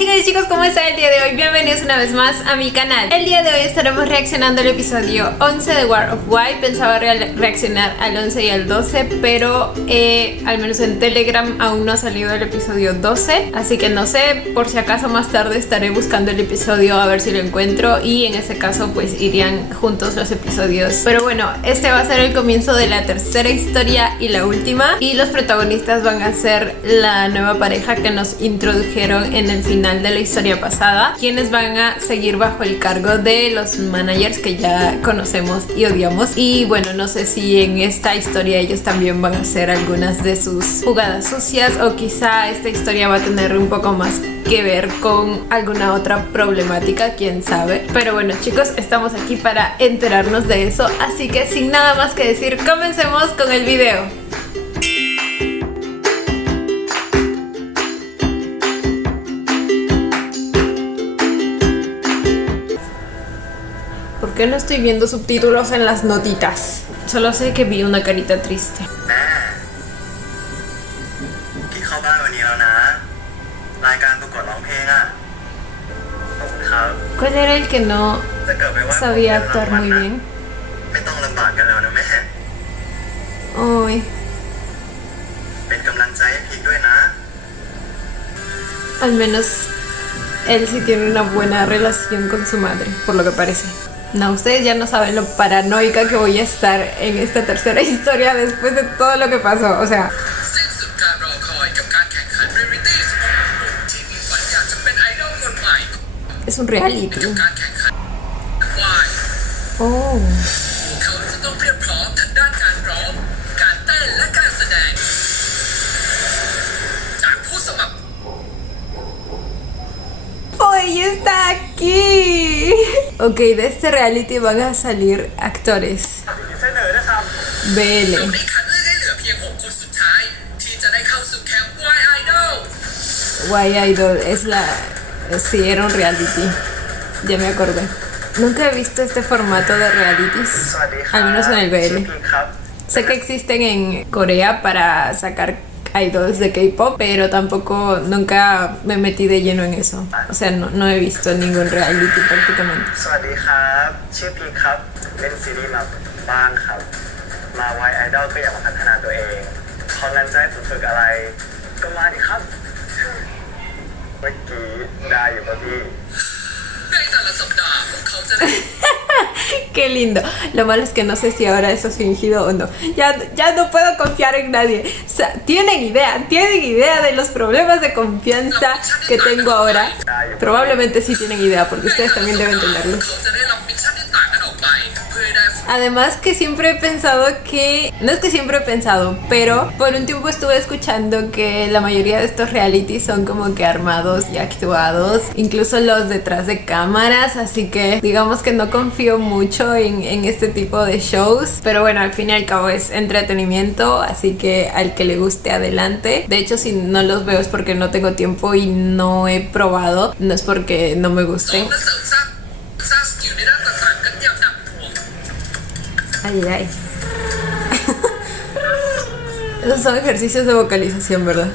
chicas y chicos, ¿cómo están el día de hoy? Bienvenidos una vez más a mi canal. El día de hoy estaremos reaccionando al episodio 11 de War of Why. Pensaba reaccionar al 11 y al 12, pero al menos en Telegram aún no ha salido el episodio 12. Así que no sé, por si acaso más tarde estaré buscando el episodio a ver si lo encuentro. Y en ese caso pues irían juntos los episodios. Pero bueno, este va a ser el comienzo de la tercera historia y la última. Y los protagonistas van a ser la nueva pareja que nos introdujeron en el final de la historia pasada, quienes van a seguir bajo el cargo de los managers que ya conocemos y odiamos. Y bueno, no sé si en esta historia ellos también van a hacer algunas de sus jugadas sucias, o quizá esta historia va a tener un poco más que ver con alguna otra problemática, quién sabe. Pero bueno chicos, estamos aquí para enterarnos de eso, así que sin nada más que decir, comencemos con el video. ¿Por qué no estoy viendo subtítulos en las notitas? Solo sé que vi una carita triste. ¿Cuál era el que no sabía actuar muy bien? Ay. Al menos él sí tiene una buena relación con su madre, por lo que parece. No, ustedes ya no saben lo paranoica que voy a estar en esta tercera historia después de todo lo que pasó, o sea... Es un reality. Oh. ¡Oh, ella está aquí! Ok, de este reality van a salir actores. BL. Why Idol es la... Sí, era un reality. Ya me acordé. Nunca he visto este formato de realities, al menos en el BL. Sé que existen en Corea para sacar idols de K-pop, pero tampoco nunca me metí de lleno en eso. O sea, no he visto ningún reality prácticamente. Qué lindo. Lo malo es que no sé si ahora eso es fingido o no. Ya no puedo confiar en nadie. O sea, tienen idea de los problemas de confianza que tengo ahora. Probablemente sí tienen idea, porque ustedes también deben tenerlo. Además que siempre he pensado que... No es que siempre he pensado, pero por un tiempo estuve escuchando que la mayoría de estos realities son como que armados y actuados, incluso los detrás de cámaras, así que digamos que no confío mucho en este tipo de shows. Pero bueno, al fin y al cabo es entretenimiento, así que al que le guste, adelante. De hecho, si no los veo es porque no tengo tiempo y no he probado, no es porque no me gusten. Ay, ay. Esos son ejercicios de vocalización, ¿verdad?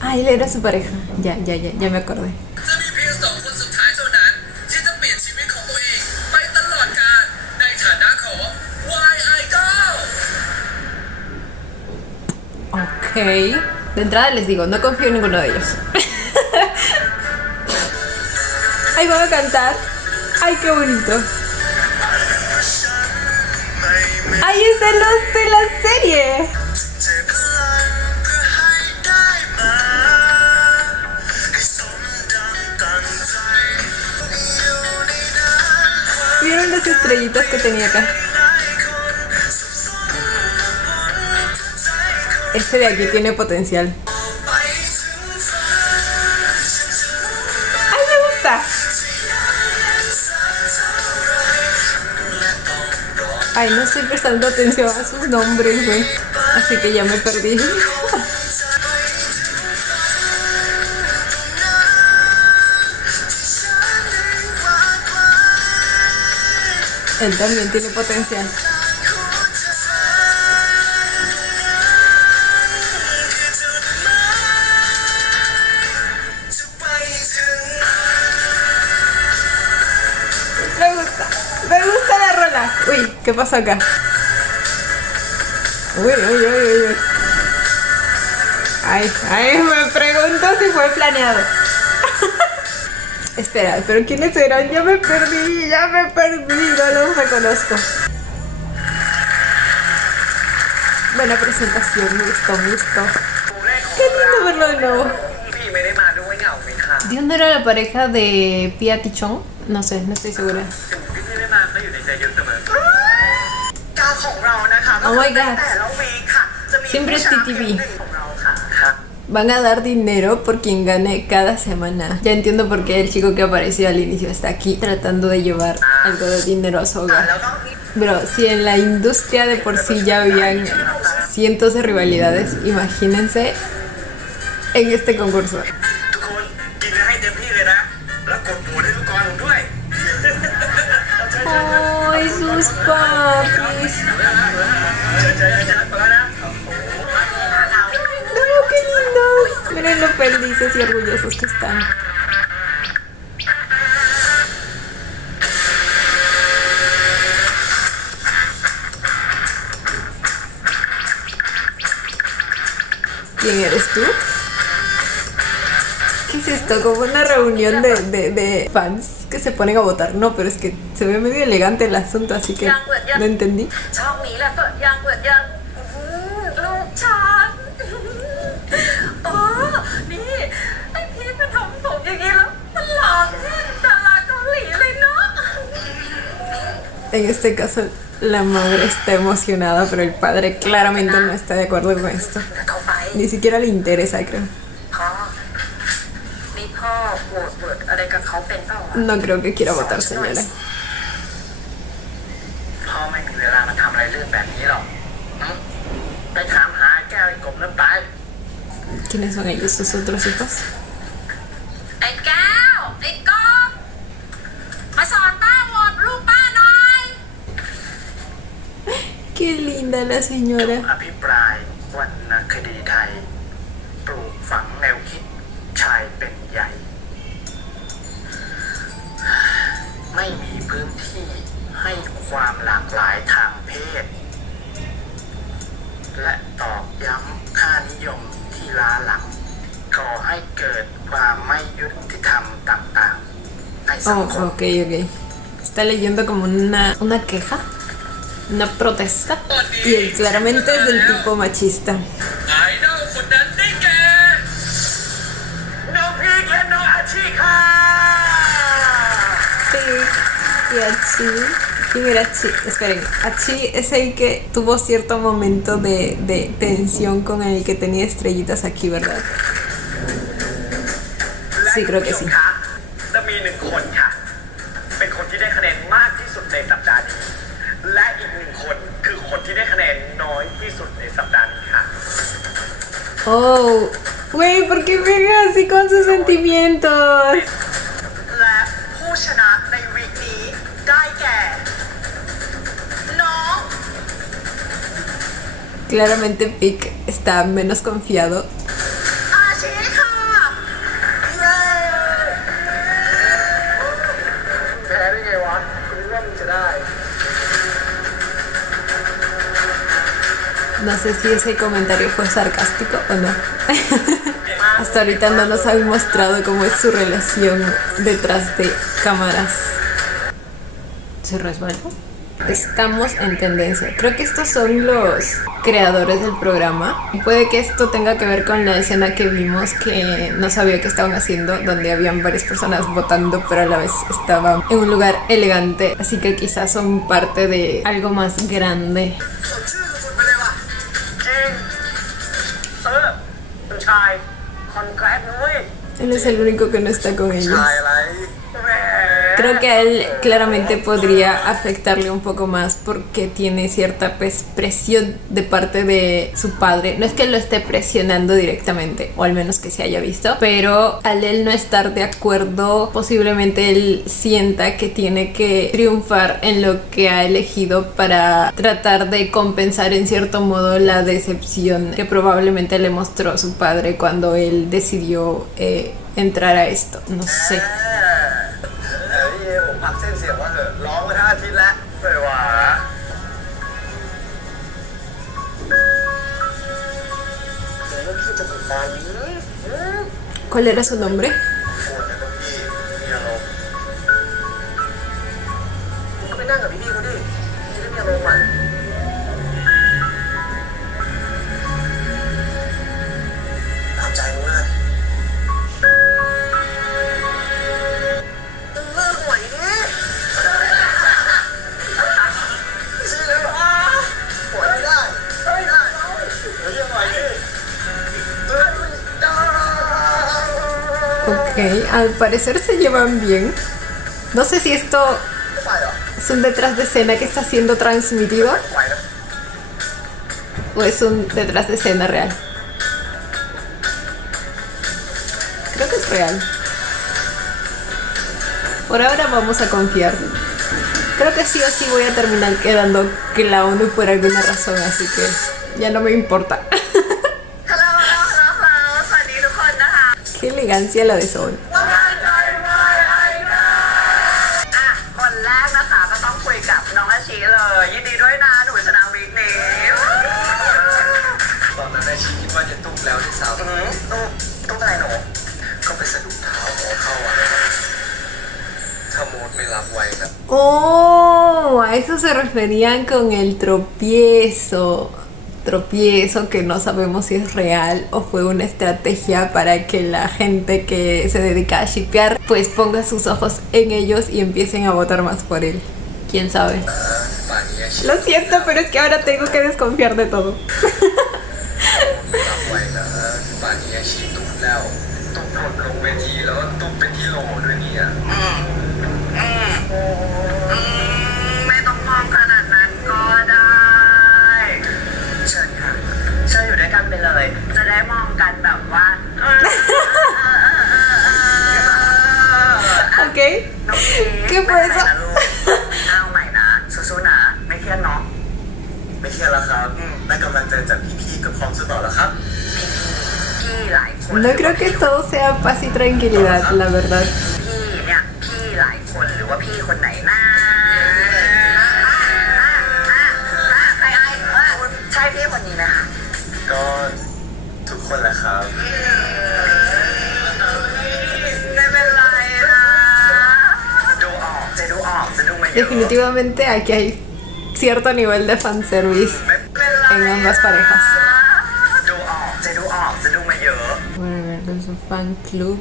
Ah, él era su pareja. Ya me acordé. Ok. De entrada les digo, no confío en ninguno de ellos. Ay, van a cantar. Ay, qué bonito. Ahí están los de la serie. ¿Vieron las estrellitas que tenía acá? Este de aquí tiene potencial. ¡Ay, me gusta! Ay, no estoy prestando atención a sus nombres, güey. Así que ya me perdí. Él también tiene potencial. Me gusta la rola. Uy, ¿qué pasó acá? Uy. Ay, me pregunto si fue planeado. Espera, pero ¿quiénes eran? Ya me perdí, no los reconozco. Buena presentación, me gustó. Qué lindo verlo de nuevo. ¿De dónde era la pareja de Pia Tichon? No sé, no estoy segura. Oh my god. Siempre es TTV. Van a dar dinero por quien gane cada semana. Ya entiendo por qué el chico que apareció al inicio está aquí tratando de llevar algo de dinero a su hogar. Pero si en la industria de por sí ya habían cientos de rivalidades, imagínense en este concurso. ¡Ay, sus papis! ¡No, qué lindos! Miren lo felices y orgullosos que están. ¿Quién eres tú? ¿Qué es esto? Como una reunión de fans que se ponen a votar. No, pero es que se ve medio elegante el asunto, así que no entendí. En este caso, la madre está emocionada, pero el padre claramente no está de acuerdo con esto. Ni siquiera le interesa, creo. No creo que quiera votar, señora. ¿Quiénes son ellos, sus otros hijos? Qué linda la señora. Oh, ok. Está leyendo como una queja, una protesta. Y él claramente es del tipo machista. Y Achi, ¿quién era Achi? Esperen, Achi es el que tuvo cierto momento de tensión con el que tenía estrellitas aquí, ¿verdad? Sí, creo que sí. Oh, güey, ¿por qué pega así con sus sentimientos? Claramente Pic está menos confiado. No sé si ese comentario fue sarcástico o no. Hasta ahorita no nos han mostrado cómo es su relación detrás de cámaras. ¿Se resbaló? Estamos en tendencia. Creo que estos son los creadores del programa. Puede que esto tenga que ver con la escena que vimos que no sabía que estaban haciendo, donde habían varias personas votando, pero a la vez estaban en un lugar elegante. Así que quizás son parte de algo más grande. Él es el único que no está con ellos. Creo que a él claramente podría afectarle un poco más porque tiene cierta presión de parte de su padre. No es que él lo esté presionando directamente, o al menos que se haya visto, pero al él no estar de acuerdo, posiblemente él sienta que tiene que triunfar en lo que ha elegido para tratar de compensar en cierto modo la decepción que probablemente le mostró su padre cuando él decidió entrar a esto. No sé. ¿Cuál era su nombre? Ok, al parecer se llevan bien. No sé si esto es un detrás de escena que está siendo transmitido o es un detrás de escena real. Creo que es real. Por ahora vamos a confiar. Creo que sí o sí voy a terminar quedando clown por alguna razón, así que ya no me importa. Qué elegancia la de Sol. คนแรกนะคะก็ต้องคุยกับน้องอาชีเลยยินดีด้วยนะหนูชนะวิกนี้ตอนนั้นอาชีคิดว่าจะตุ๊กแล้วที่สาวตุ๊กอะไรหนูก็ไปสะดุดเท้าโมเข้าอ่ะถ้าโมดไม่รับไว้แบบ Oh, a eso se referían con el tropiezo que no sabemos si es real o fue una estrategia para que la gente que se dedica a shippear pues ponga sus ojos en ellos y empiecen a votar más por él. ¿Quién sabe? Lo siento, pero es que ahora tengo que desconfiar de todo. ไม่รับไว้นะป่านนี้อาชีตุ๊กแล้วตุ๊กหล่นลงเวทีแล้วตุ๊กเป็นที่โหลด้วยเนี่ยไม่ต้องมองขนาดนั้นก็ได้ เชิญค่ะเชิญอยู่ด้วยกันไปเลย จะได้มองกันแบบว่า Ok. น้องพี ¿Qué fue eso? เอาใหม่นะสู้ๆนะไม่เครียดเนาะไม่เครียดแล้วครับได้กำลังใจจากพี่ๆกับความสู้ต่อแล้วครับพี่หลายคน No creo que todo sea paz y tranquilidad, la verdad. พี่เนี่ยพี่หลายคนหรือว่าพี่คนไหนนะใครใช่พี่คนนี้ไหมคะก็ทุกคนแหละครับไม่เป็นไรนะดูออกจะดูออกจะดูไม่เยอะ Definitivamente aquí hay cierto nivel de fanservice ไม่เป็นไร en ambas parejas. ดูออกจะดูออกจะดูไม่เยอะ Bueno, a ver, con su fan club.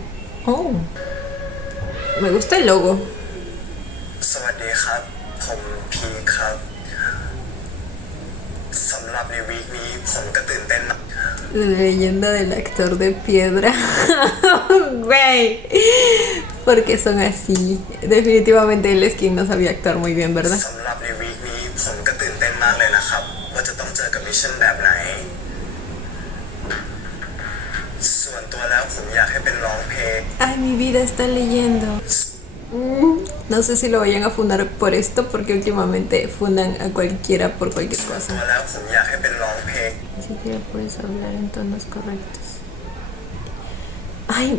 Oh, me gusta el logo. สวัสดีครับผมพีครับสำหรับในวีคนี้ผมก็ตื่นเต้นมาก La leyenda del actor de piedra. Güey. Porque son así. Definitivamente él es quien no sabía actuar muy bien, ¿verdad? สำหรับในวีคนี้ผมก็ตื่นเต้นมากเลยนะครับว่าจะต้องเจอกับมิชชั่นแบบไหนส่วนตัวแล้วผมอยากให้เป็นร้องเพลง Ay, mi vida está leyendo. No sé si lo vayan a fundar por esto, porque últimamente fundan a cualquiera por cualquier ตัว cosa. แล้วผมอยากให้เป็นร้องเพลง Ni siquiera puedes hablar en tonos correctos. Ay,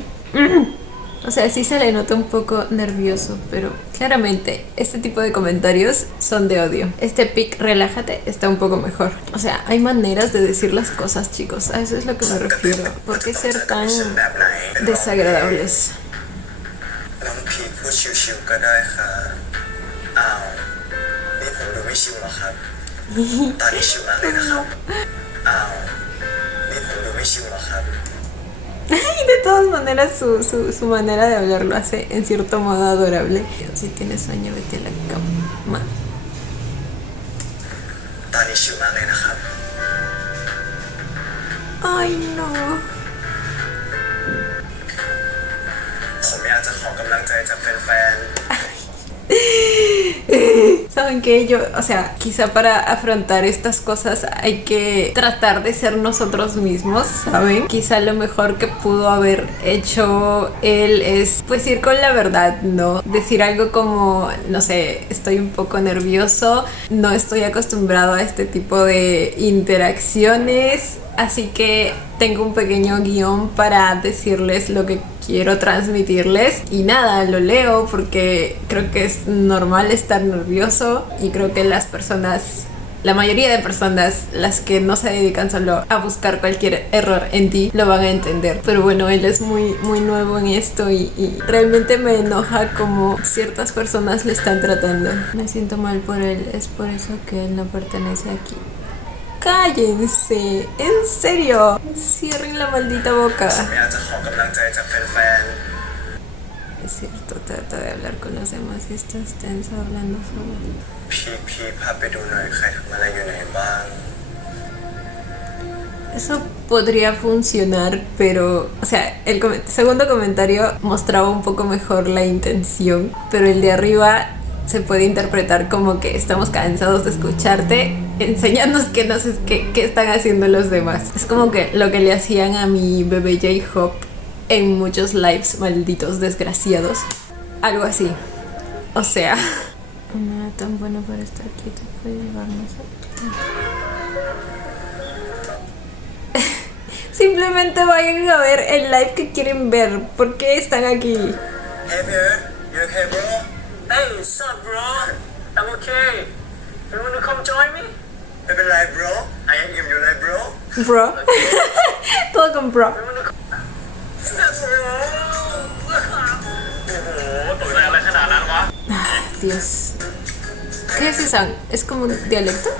o sea, sí se le nota un poco nervioso, pero claramente este tipo de comentarios son de odio. Este pic, relájate, está un poco mejor. O sea, hay maneras de decir las cosas, chicos. A eso es lo que me refiero. ¿Por qué ser tan desagradables? น้องพีพูดชิวๆก็ได้ค่ะอ้าวนี่ผมดูไม่ชิวหรอครับตอนนี้ชิวมากเลยนะครับอ้าวนี่ผมดูไม่ชิวหรอครับ Y de todas maneras su manera de hablar lo hace en cierto modo adorable. Si tienes sueño, vete a la cama. ตอนนี้ชิวมากเลยนะครับ Ay, no. ผมอยากจะขอกำลังใจจากแฟนๆ Saben que yo, o sea, quizá para afrontar estas cosas hay que tratar de ser nosotros mismos, ¿saben? Quizá lo mejor que pudo haber hecho él es pues ir con la verdad, ¿no? Decir algo como, no sé, estoy un poco nervioso, no estoy acostumbrado a este tipo de interacciones, así que tengo un pequeño guión para decirles lo que quiero transmitirles y nada, lo leo porque creo que es normal estar nervioso y creo que las personas, la mayoría de personas, las que no se dedican solo a buscar cualquier error en ti, lo van a entender. Pero bueno, él es muy nuevo en esto y realmente me enoja como ciertas personas le están tratando. Me siento mal por él, es por eso que él no pertenece aquí. ¡Cállense! ¿En serio? Cierren la maldita boca. ผมอยากจะขอกำลังใจจากแฟน Es cierto, trata de hablar con los demás y estás tenso hablando solo. ๆพี่พาไปดูหน่อยใครทำอะไรอยู่ไหนบ้าง Eso podría funcionar, pero, o sea, el segundo comentario mostraba un poco mejor la intención, pero el de arriba se puede interpretar como que estamos cansados de escucharte, enséñanos qué están haciendo los demás. Es como que lo que le hacían a mi bebé J-Hope en muchos lives, malditos desgraciados. Algo así. O sea, no era tan bueno para estar quieto, puede llevarnos a... Simplemente vayan a ver el live que quieren ver. ¿Por qué están aquí? Hey Beard, you okay bro? Hey, what's up, bro? I'm okay. You wanna come join me? ไม่เป็นไร bro ไอ้ยังอิ่มอยู่เลย bro Bro. Todo con bro. You wanna come? Bro. โอ้โหตกใจอะไรขนาดนั้นวะ Dios. ¿Qué es esa? ¿Es como un dialecto?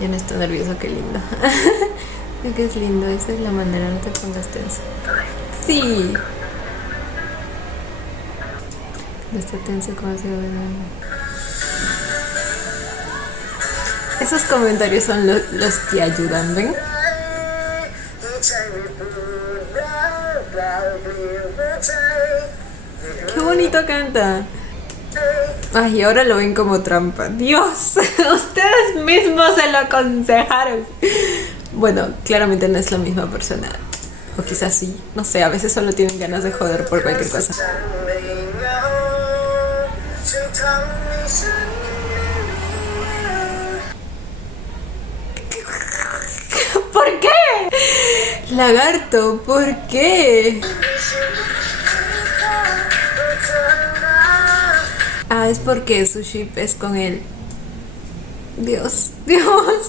Ya no estoy nervioso, qué lindo. Es que es lindo, esa es la manera, no te pongas tenso. Sí. No está tenso como se ve. Esos comentarios son los que ayudan, ¿ven? Qué bonito canta. Ay, ahora lo ven como trampa. Dios, ustedes mismos se lo aconsejaron. Bueno, claramente no es la misma persona. O quizás sí, no sé, a veces solo tienen ganas de joder por cualquier cosa. ¿Por qué? Lagarto, ¿por qué? Ah, es porque su ship es con él. Dios,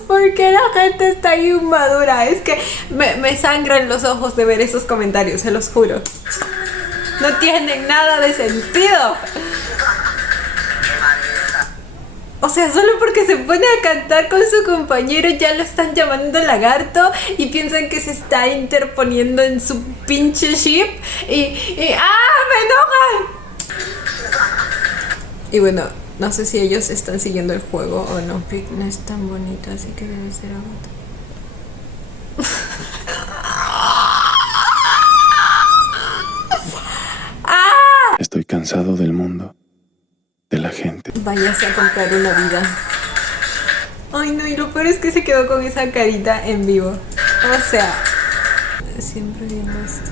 ¿por qué la gente está inmadura? Es que me sangran los ojos de ver esos comentarios, se los juro. No tienen nada de sentido. O sea, solo porque se pone a cantar con su compañero ya lo están llamando lagarto y piensan que se está interponiendo en su pinche ship y ¡ah! ¡Me enojan! Y bueno, no sé si ellos están siguiendo el juego o no. Pick no es tan bonito, así que debe ser agoto. Estoy cansado del mundo, de la gente. Váyase a comprar una vida. Ay no, y lo peor es que se quedó con esa carita en vivo. O sea, siempre viendo esto.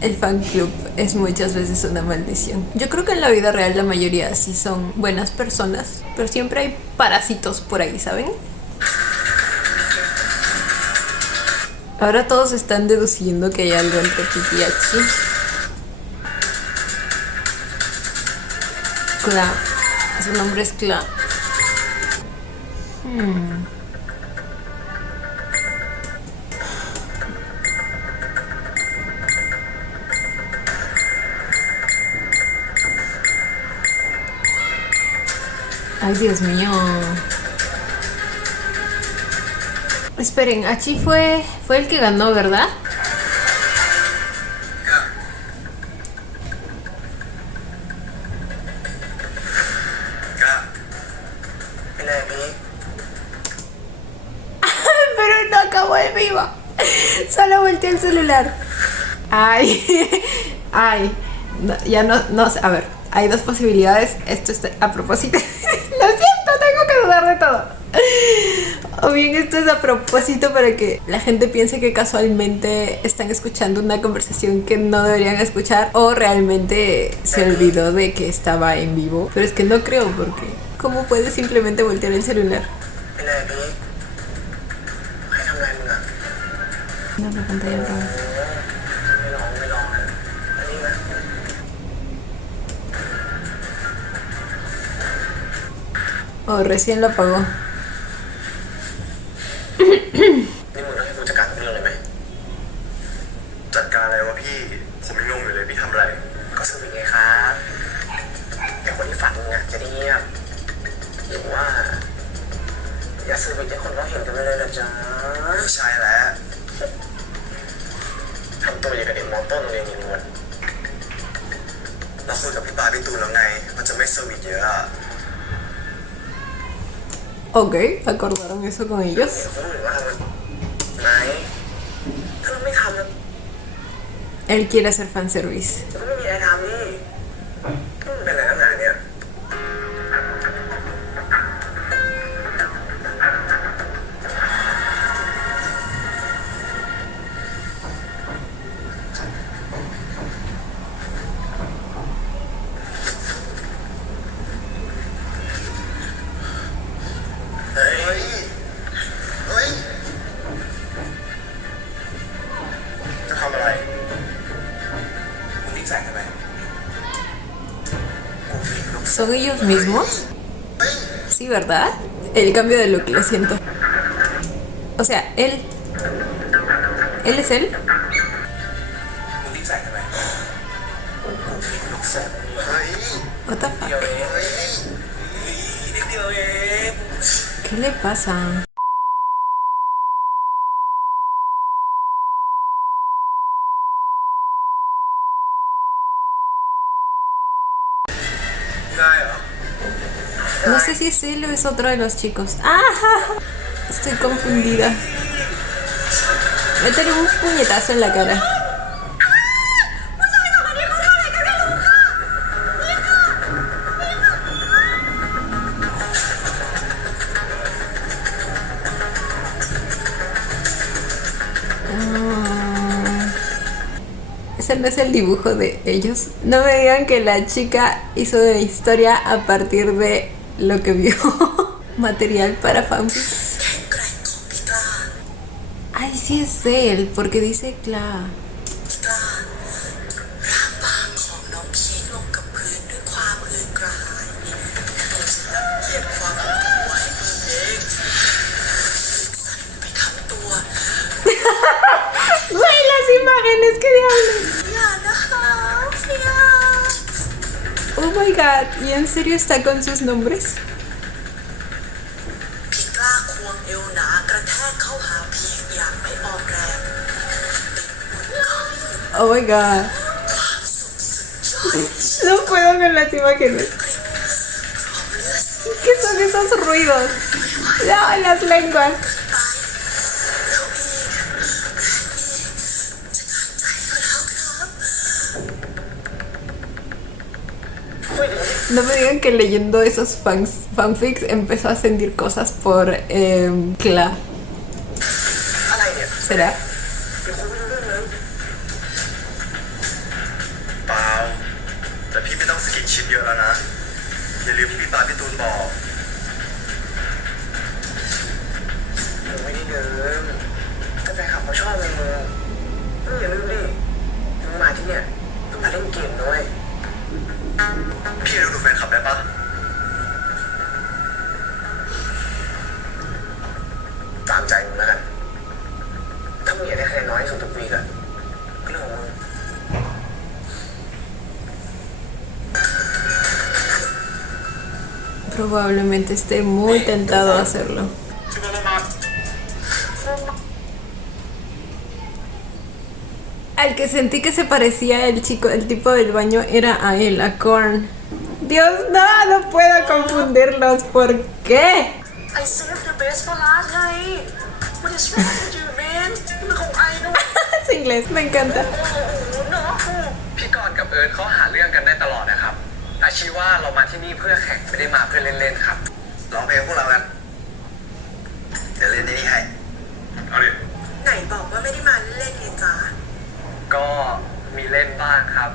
El fan club es muchas veces una maldición. Yo creo que en la vida real la mayoría sí son buenas personas, pero siempre hay parásitos por ahí, ¿saben? Ahora todos están deduciendo que hay algo entre Kiki y Hachi. Cla. Su nombre es Cla. Ay, Dios mío. Esperen, Hachi fue el que ganó, ¿verdad? Pero no acabó el vivo. Solo volteé el celular. Ay, ay. No, ya no, a ver. hay dos posibilidades. Esto es a propósito. Lo siento, tengo que dudar de todo. O bien esto es a propósito para que la gente piense que casualmente están escuchando una conversación que no deberían escuchar, o realmente se olvidó de que estaba en vivo. Pero es que no creo, porque ¿cómo puedes simplemente voltear el celular? เป็นไรพี่ให้ทำอะไรมึงอะ No, la pantalla no. ไม่ร้องนะอันนี้นะ Oh, recién lo apagó. นี่มึงต้องให้กูจัดการเรื่องเลยไหมจัดการอะไรวะพี่ผมยังงงอยู่เลยพี่ทำอะไรก็ซื้อเป็นไงครับแต่คนที่ฝันมึงอะจะได้เงียบหรือว่าอย่าซื้อเป็นให้คนเขาเห็นกันไปเลยนะจ๊ะไม่ใช่แล้วทำตัวอย่างกับเด็กมอต้นโรงเรียนยินวนเราคุยกับพี่ปาพี่ตูนแล้วไงมันจะไม่เซอร์วิสเยอะอะ Ok, acordaron eso con ellos. เขาหรือว่าไหนถ้าเราไม่ทำแล้ว Él quiere hacer fanservice. ก็ไม่มีอะไรทำนี่มึงเป็นอะไรตั้งนานเนี่ย เฮ้ย จะทำอะไรมึงนิ่งใส่ทำไม ¿Son ellos mismos? Sí, ¿verdad? El cambio de look, lo siento. O sea, él... ¿Él es él? มึงนิ่งใส่ทำไมลูกแซ่บเฮ้ย What the เดียว fuck? เองเฮ้ยนิดเดียวเอง ¿Qué le pasa? ง่ายเหรอ No sé si es él o es otro de los chicos. ¡Ah! Estoy confundida. Métele un puñetazo en la cara. Ese no es el dibujo de ellos. No me digan que la chica hizo una historia a partir de lo que vio. Material para fanfics. Ay, sí es él, porque dice Cla. ร่างบางของน้องพีคลงกับพื้นด้วยความหืดกระหายเหยียบความอดทนไว้มือเองสั่นไปทั้งตัว Güey, las imágenes, qué diablos. อย่านะคะเสีย Oh my god, ¿y en serio está con sus nombres? พี่กล้าควงเอวหนากระแทกเข้าหาพีคอย่างไม่ออมแรงเป็นบุญเขา Oh my god. ความสุขสุดยอด No puedo con las imágenes. ¿Qué son esos ruidos? No, las lenguas. ไปแล้วอีกจะขัดใจก็แล้วครับ No me digan que leyendo esos fanfics empezó a sentir cosas por Cla. อะไรเนี่ย ¿Será? เดี๋ยวคุยไม่รู้เรื่องเลยเปล่าแต่พี่ไม่ต้องสกินชิปเยอะแล้วนะ อย่าลืมที่พี่ปาพี่ตูนบอกผมไม่ได้ลืมแต่แฟนคลับเขาชอบเลยมึงอย่าลืมดิมึงมาที่เนี่ยเพิ่งมาเล่นเกมด้วยพี่ดูแฟนคลับได้ปะตามใจมึงแล้วกัน ถ้ามึงอยากได้คะแนนน้อยที่สุดทุกวีกอะก็เรื่องของมึง Probablemente esté muy tentado a hacerlo. Al que sentí que se parecía el chico, el tipo del baño, era a él, a Korn. Dios, no, no puedo confundirlos. ¿Por qué? I saved the best for last ไง What is wrong with you man มันของไอ้นะ Es inglés, me encanta. โอ้โหเนาะ พี่กรณ์กับเอิร์ธเขาหาเรื่องกันได้ตลอดนะครับ แต่ ว่าเรามาที่นี่เพื่อแข่งไม่ได้มาเพื่อเล่นๆครับ ร้องเพลงพวกเรากัน เดี๋ยวเล่นในนี้ให้ เอาดิ ไหนบอกว่าไม่ได้มาเล่นๆไงจ๊ะ ก็มีเล่นบ้างครับ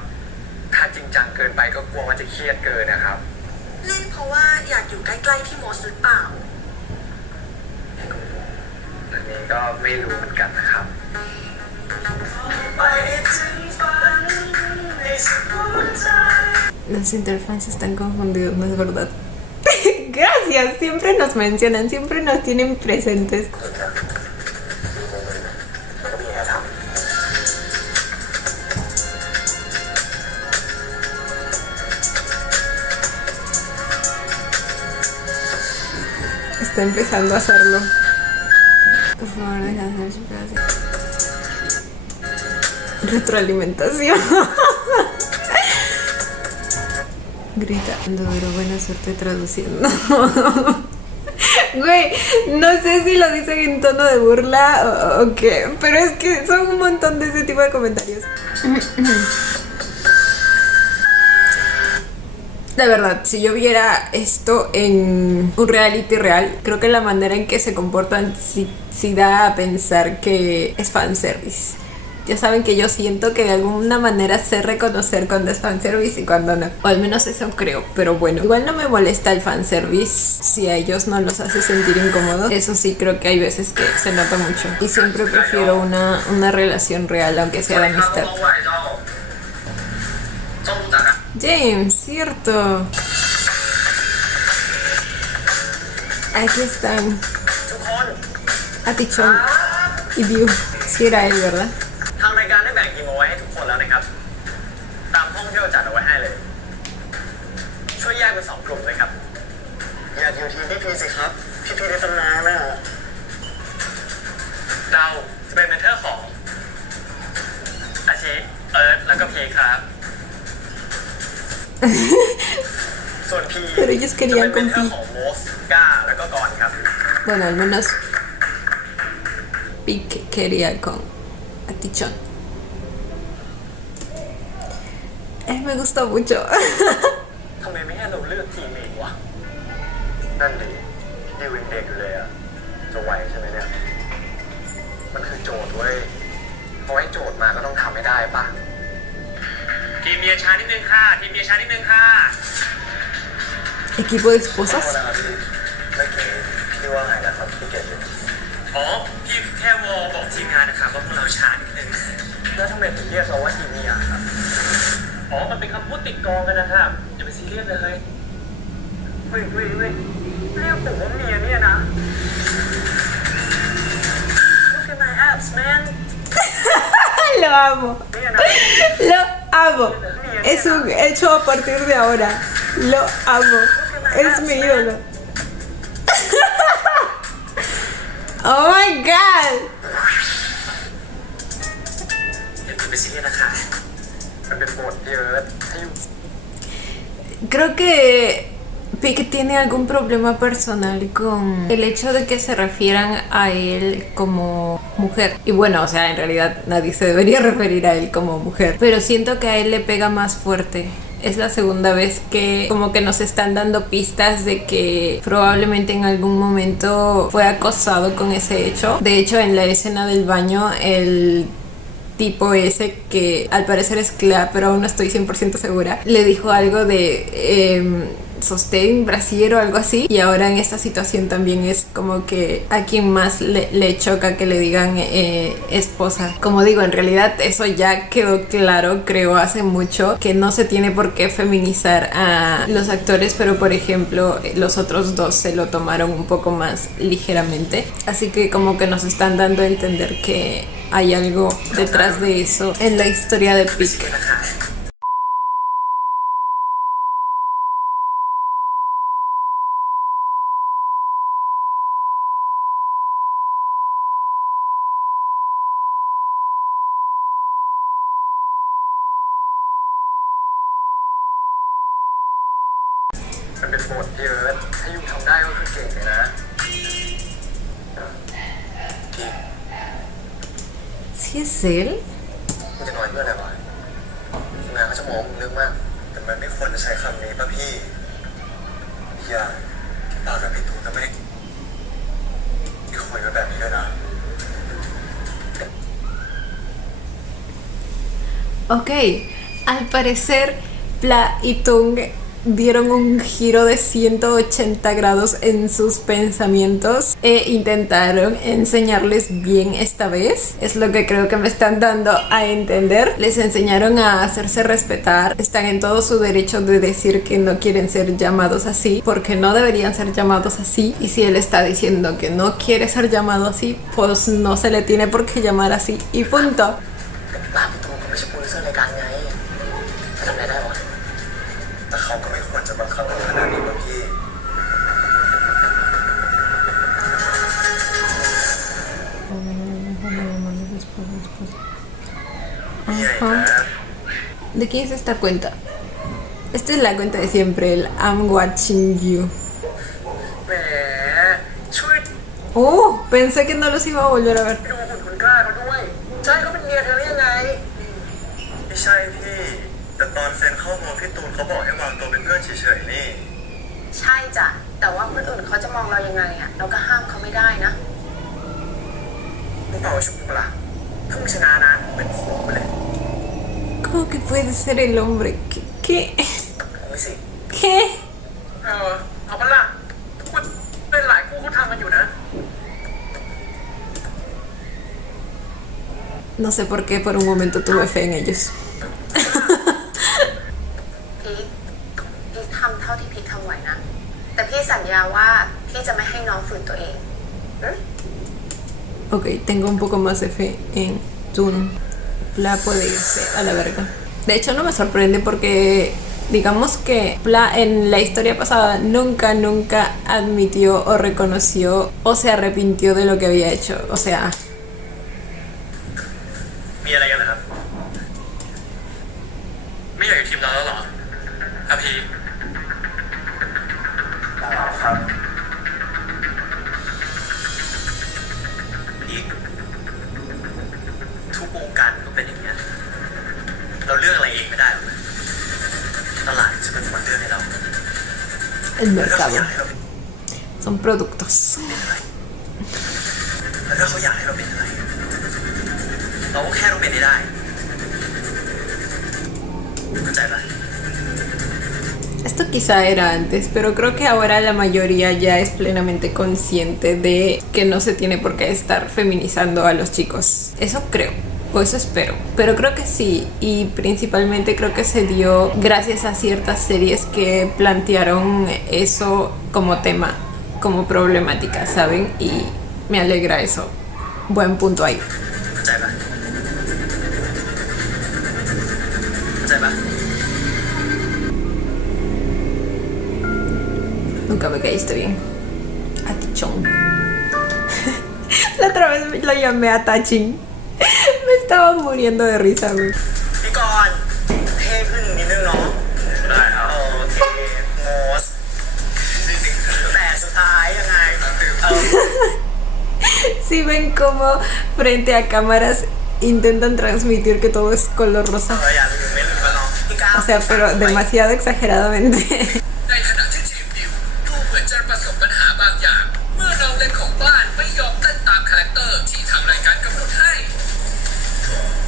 ถ้าจริงจังเกินไปก็กลัวว่าจะเครียดเกินนะครับ เล่นเพราะว่าอยากอยู่ใกล้ๆพี่โมสหรือเปล่า อันนี้ก็ไม่รู้เหมือนกันนะครับ Los interfans están confundidos, no es verdad. Gracias, siempre nos mencionan, siempre nos tienen presentes. Está empezando a hacerlo. Por favor, deja de hacer su clase. Retroalimentación. Grita, pero buena suerte traduciendo. Güey, no sé si lo dicen en tono de burla o qué, pero es que son un montón de ese tipo de comentarios. La verdad, si yo viera esto en un reality real, creo que la manera en que se comportan sí da a pensar que es fanservice. Ya saben que yo siento que de alguna manera sé reconocer cuando es fanservice y cuando no. O al menos eso creo, pero bueno. Igual no me molesta el fanservice si a ellos no los hace sentir incómodos. Eso sí, creo que hay veces que se nota mucho. Y siempre prefiero una relación real, aunque sea de amistad. James, cierto. Aquí están. Atichon y View. Sí era él, ¿verdad? ทางรายการได้แบ่งทีมเอาไว้ให้ทุกคนแล้วนะครับ ตามห้องที่เราจัดเอาไว้ให้เลย ช่วยแยกเป็น2 กลุ่มเลยครับ อยากอยู่ทีมพี่พีสิครับ พี่พีในตำนานน่ะ เราจะเป็นเมนเทอร์ของอาชิเอิร์ธแล้วก็พีครับ ส่วนพี Pero ellos จะ querían เป็นเมน con เทอร์ Pi. ของโมสก้าแล้วก็กอนครับ Bueno, al menos Pi quería con Atichon. Me gustó mucho. ทำไมไม่ให้เราเลือกทีมเองวะ นั่นดิดิวยังเด็กอยู่เลยอะจะไหวใช่ไหมเนี่ย มันคือโจทย์เว้ยพอให้โจทย์มาก็ต้องทำให้ได้ป่ะ ทีมเมียช้านิดนึงค่ะ ทีมเมียช้านิดนึงค่ะ Equipo de ขอโทษ esposas. นะครับพี่เมื่อกี้พี่ว่าไงนะครับพี่เกด อ๋อ พี่แค่วอลบอกทีมงานนะครับว่าพวกเราช้านิดนึง แล้วทำไมถึงเรียกเราว่าทีมเมียครับ อ๋อ มันเป็นคำพูดติดกองกันนะครับอย่าไปซีเรียสเลย เฮ้ยเรียกผมว่าเมียเนี่ยนะ Look at my abs man Lo amo. เนี่ยนะ Lo amo. Es un hecho a partir de ahora. Lo amo. Es mi ídolo. Oh my god. อย่าไปซีเรียสนะคะมันเป็นบทเยอะให้อยู่ Creo que Pique tiene algún problema personal con el hecho de que se refieran a él como mujer. Y bueno, o sea, en realidad nadie se debería referir a él como mujer. Pero siento que a él le pega más fuerte. Es la segunda vez que como que nos están dando pistas de que probablemente en algún momento fue acosado con ese hecho. De hecho, en la escena del baño, el tipo ese que al parecer es Clea, pero aún no estoy 100% segura, le dijo algo de sostén, brasier o algo así, y ahora en esta situación también es como que a quien más le choca que le digan esposa. Como digo, en realidad eso ya quedó claro, creo, hace mucho, que no se tiene por qué feminizar a los actores, pero por ejemplo los otros dos se lo tomaron un poco más ligeramente, así que como que nos están dando a entender que hay algo detrás de eso en la historia de Pique.มันเป็นบทเยอะถ้าอยู่ทำได้ก็คือเก่งเลยนะ ¿Sí es él? มึงจะน้อยเพื่ออะไรวะทีมงานเขาจะมองมึงเรื่องมาก แต่ มันไม่ควรจะใช้คำนี้ป่ะพี่อย่าพี่ปากกับพี่ตูนก็ไม่ได้คุยกันแบบนี้ด้วยนะ Ok, al parecer Pla y Tung dieron un giro de 180 grados en sus pensamientos e intentaron enseñarles bien esta vez. Es lo que creo que me están dando a entender. Les enseñaron a hacerse respetar. Están en todo su derecho de decir que no quieren ser llamados así, porque no deberían ser llamados así. Y si él está diciendo que no quiere ser llamado así, pues no se le tiene por qué llamar así y punto. ป้าพี่ตูนเขาไม่ใช่โปรดิวเซอร์รายการไงจะทำอะไรได้วะ แต่เขาก็ไม่ควรจะบังคับกันขนาดนี้ป่ะพี่มีอะไรนะ ¿De quién es esta cuenta? Esta es la cuenta de siempre, el I'm watching you. แหมช่วย Oh, pensé que no los iba a volver a ver. ดูหุ่นคุณกล้าเขาด้วยใช่เขาเป็นเมียเธอได้ยังไง ไม่ใช่พี่ แต่ตอนเซ็นเข้าโมพี่ตูนเขาบอกให้วางตัวเป็นเพื่อนเฉยๆนี่ ใช่จ้ะแต่ว่าคนอื่นเขาจะมองเรายังไงอ่ะเราก็ห้ามเขาไม่ได้นะ มึงเป่าชุบกูล่ะถ้ามึงชนะนะเป็นฝูงไปเลย ¿Cómo que puede ser el hombre? ¿Qué? เอาไว้สิ ¿Qué? เอาปะล่ะทุกคนเป็นหลายคู่เขาทำกันอยู่นะ No sé por qué por un momento tuve fe en ellos. พีคทำเท่าที่พีคทำไหวนะแต่พี่สัญญาว่าพี่จะไม่ให้น้องฝืนตัวเอง Ok, tengo un poco más de fe en Jun. Pla puede irse a la verga. De hecho no me sorprende porque digamos que Pla en la historia pasada nunca admitió o reconoció o se arrepintió de lo que había hecho. O sea, มีอะไรกันนะครับ ไม่อยากอยู่ทีมเราแล้วเหรออาพี เปล่าครับอีกทุกวงการก็เป็นอย่างเงี้ยเราเลือกอะไรเองไม่ได้หรอกนะตลาดจะเป็นคนเลือกให้เรา el แล้วถ้าเขาอยา mercado กให้เรา son productos. เป็นอะไรแล้วถ้าเขาอยากให้เราเป็นอะไรเราก็แค่ต้องเป็นให้ได้เข้าใจปะ Esto quizá era antes, pero creo que ahora la mayoría ya es plenamente consciente de que no se tiene por qué estar feminizando a los chicos. Eso creo, o eso espero. Pero creo que sí, y principalmente creo que se dio gracias a ciertas series que plantearon eso como tema, como problemática, ¿saben? Y me alegra eso. Buen punto ahí. เข้าใจปะเข้าใจปะ Nunca me caíste bien. Atichón. La otra vez lo llamé a Tachin. Me estaba muriendo de risa, güey. พี่กรณ์เท่ขึ้นนิดนึงเนาะได้ครับโอเคโมสแต่สุดท้ายยังไงSi ven cómo frente a cámaras intentan transmitir que todo es color rosa. อย่าลืมไม่ลืมกันเนาะพี่ก้าว O sea, pero demasiado exageradamente. ในขณะที่ทีมดิวดูเหมือนจะประสบปัญหาบางอย่าง เมื่อน้องเล่นของบ้านไม่ยอมเต้นตามคาแรคเตอร์ที่ทางรายการกำหนดให้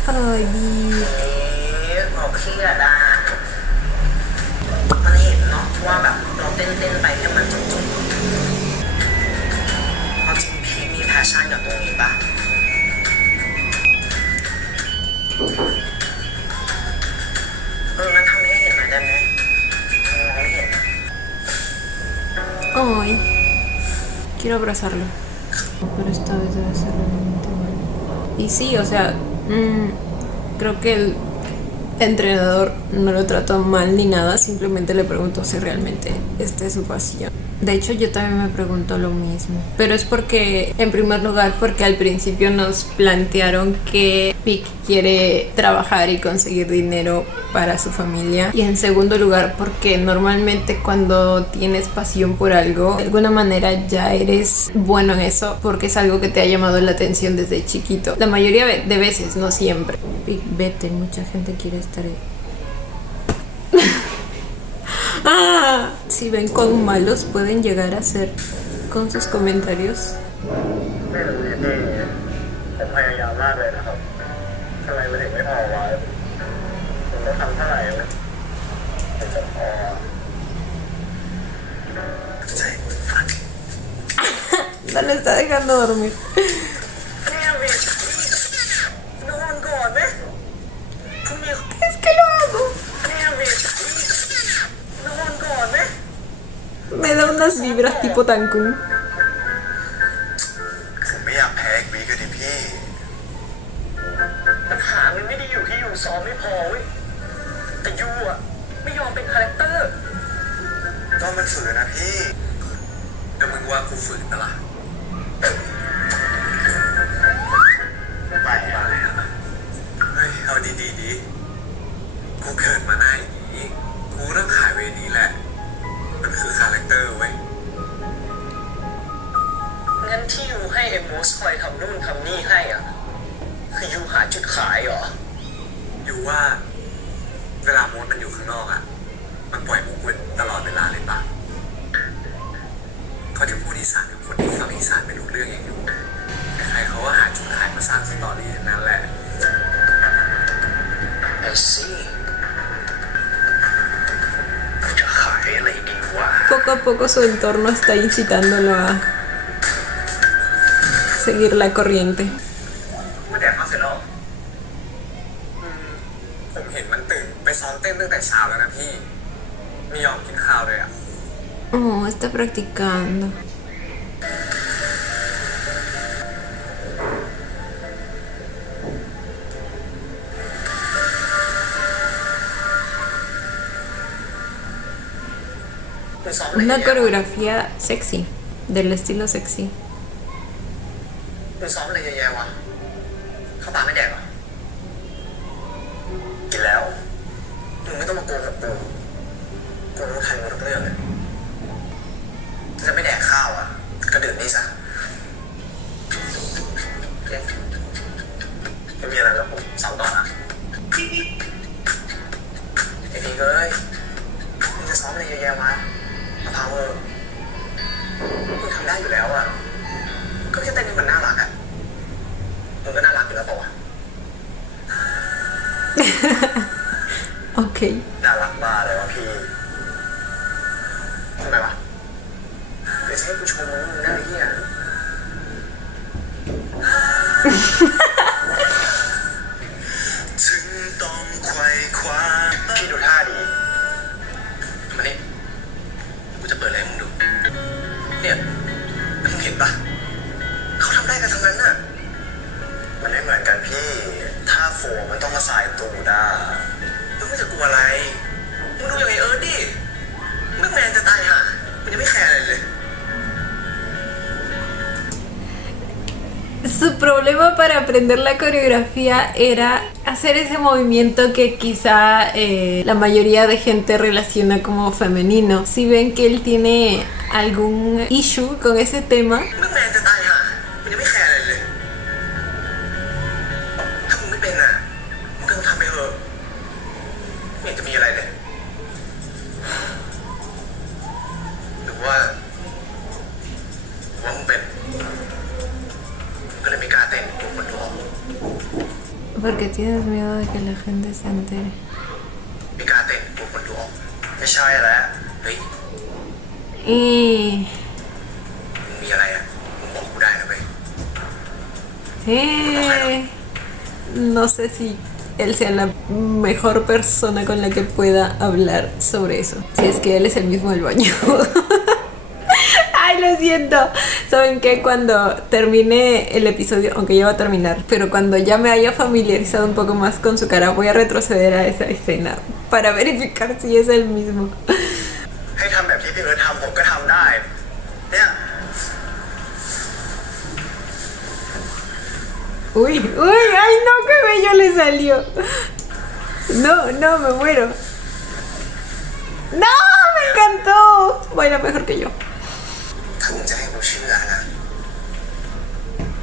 Ay, เราเครียดอ่ะมันเห็นเนาะว่าแบบเราเต้นไปให้มันจบเอาจริงพีมีแพชชั่นกับตรงนี้ปะงั้นทำให้เห็นหน่อยได้ไหมมองไม่เห็น ay. Quiero abrazarlo. Pero esta vez debe ser realmente mal. Y sí, o sea, creo que el entrenador no lo trató mal ni nada, simplemente le preguntó si realmente esta es su pasión. De hecho, yo también me pregunto lo mismo. Pero es porque, en primer lugar, porque al principio nos plantearon que Vic quiere trabajar y conseguir dinero para su familia. Y en segundo lugar, porque normalmente cuando tienes pasión por algo, de alguna manera ya eres bueno en eso, porque es algo que te ha llamado la atención desde chiquito. La mayoría de veces, no siempre. Vic, vete, mucha gente quiere estar ahí. Si ven cuán malos pueden llegar a ser con sus comentarios. ไม่รู้เนี่ยพี่ผมพยายามมากเลยนะครับทำไมมันถึงไม่พอวะผมต้องทำเท่าไหร่วะถึงจะพอ ใช่ฟัง No le está dejando dormir. แม่เวทีนอนก่อนไหมพรุ่งนี้ Es que lo amo. แม่เวทีนอนก่อนไหม Me da unas vibras tipo Tankun. ผมไม่อยากแพ้อีกวีก็ดิพี่ ปัญหามันไม่ได้อยู่ที่ยูซ้อมไม่พอเว้ยแต่ยูอ่ะไม่ยอมเป็นคาแรคเตอร์ ก็มันฝืนนะพี่ แล้วมึงว่ากูฝืนปะล่ะ ไปอะ เฮ้ยเอาดีดีกูเกิดมาหน้าอย่างนี้กูเริ่มขายเวนี้แหละ มันคือคาแรคเตอร์เว้ย งั้นที่ยูให้เอ็มโมสคอยทำนู่นทำนี่ให้อ่ะคือยูหาจุดขายเหรอ อยู่ว่าเวลาโมดมันอยู่ข้างนอกอ่ะ มันปล่อยมุกเว้นตลอดเวลาเลยปะเขาจะพูดอีสานกับคนที่ฟังอีสานไม่รู้เรื่องอย่างอยู่ใครๆเขาก็หาจุดขายมาสร้างสตอรี่ทั้งนั้นแหละ ไอซี่จะขายอะไรดีวะ Poco a poco su entorno está incitándolo a seguir la corriente. ไม่แดกข้าวเสร็จแล้ว ผมเห็นมันตื่นไปซ้อมเต้นตั้งแต่เช้าแล้วนะพี่ ไม่ยอมกินข้าวเลยอ่ะ Oh, está practicando. คุณซ้อมอะไร Una coreografía sexy, del estilo sexy. คุณซ้อมอะไรเยอะแยะวะข้าวปลาไม่แดกเหรอ กินแล้ว มึงไม่ต้องมาโกหกกูกูรู้ทันหมดทุกเรื่องเลยถ้าจะไม่แดกข้าวอ่ะก็ดื่มนี่ซะเอ๊ะไม่มีอะไรแล้วผมเสาร์ต่อนะไอ้พี่เอ้ยมึงจะซ้อมอะไรเยอะแยะวะมาพาวเวอร์มึงทำได้อยู่แล้วอ่ะก็แค่เต้นให้มันน่ารักอ่ะมึงก็น่ารักอยู่แล้วเปล่าวะ Ok. น่ารักบ้าเลยวะพี่ ทำไมวะเดี๋ยวจะให้กูชมมึงได้เฮีย ถึงต้องไขว่คว้า พี่ดูท่าดีมานี่กูจะเปิดอะไรให้มึงดู เนี่ยมึงเห็นปะเขาทำได้กันทั้งนั้นน่ะ มันไม่เหมือนกันพี่ ถ้าโฟมมันต้องมาใส่ตูด้า มึงไม่จะกลัวอะไร มึงดูอย่างไอเอิร์ธดิมึงแมนจะตายห่ามึงยังไม่แคร์อะไรเลย Su problema para aprender la coreografía era hacer ese movimiento que quizá la mayoría de gente relaciona como femenino. Si ven que él tiene algún issue con ese tema, มึงแมนจะตายห่ามึงยังไม่แคร์อะไรเลย ถ้ามึงไม่เป็นอ่ะมึงก็ต้องทำไปเถอะไม่เห็นจะมีอะไรเลย หรือว่ามึงเป็นมึงก็เลยไม่กล้าเต้นกลัวคนดูออก porque tienes miedo de que la gente se entere. ไม่กล้าเต้นกลัวคนดูออก ไม่ใช่แล้ว เฮ้ย Y มึงมีอะไรอ่ะมึงบอกกูได้นะเว้ย no sé si él sea la mejor persona con la que pueda hablar sobre eso. Si es que él es el mismo del baño. Ay, lo siento. Saben que cuando termine el episodio, aunque ya va a terminar, pero cuando ya me haya familiarizado un poco más con su cara, voy a retroceder a esa escena para verificar si es el mismo. ให้ทำแบบที่พี่เอิร์ธทำผมก็ทำได้ เนี่ย Uy, uy, ay no, qué bello le salió. No, no, me muero. No, me encantó. Baila mejor que yo. ถ้ามึงจะให้กูเชื่อนะ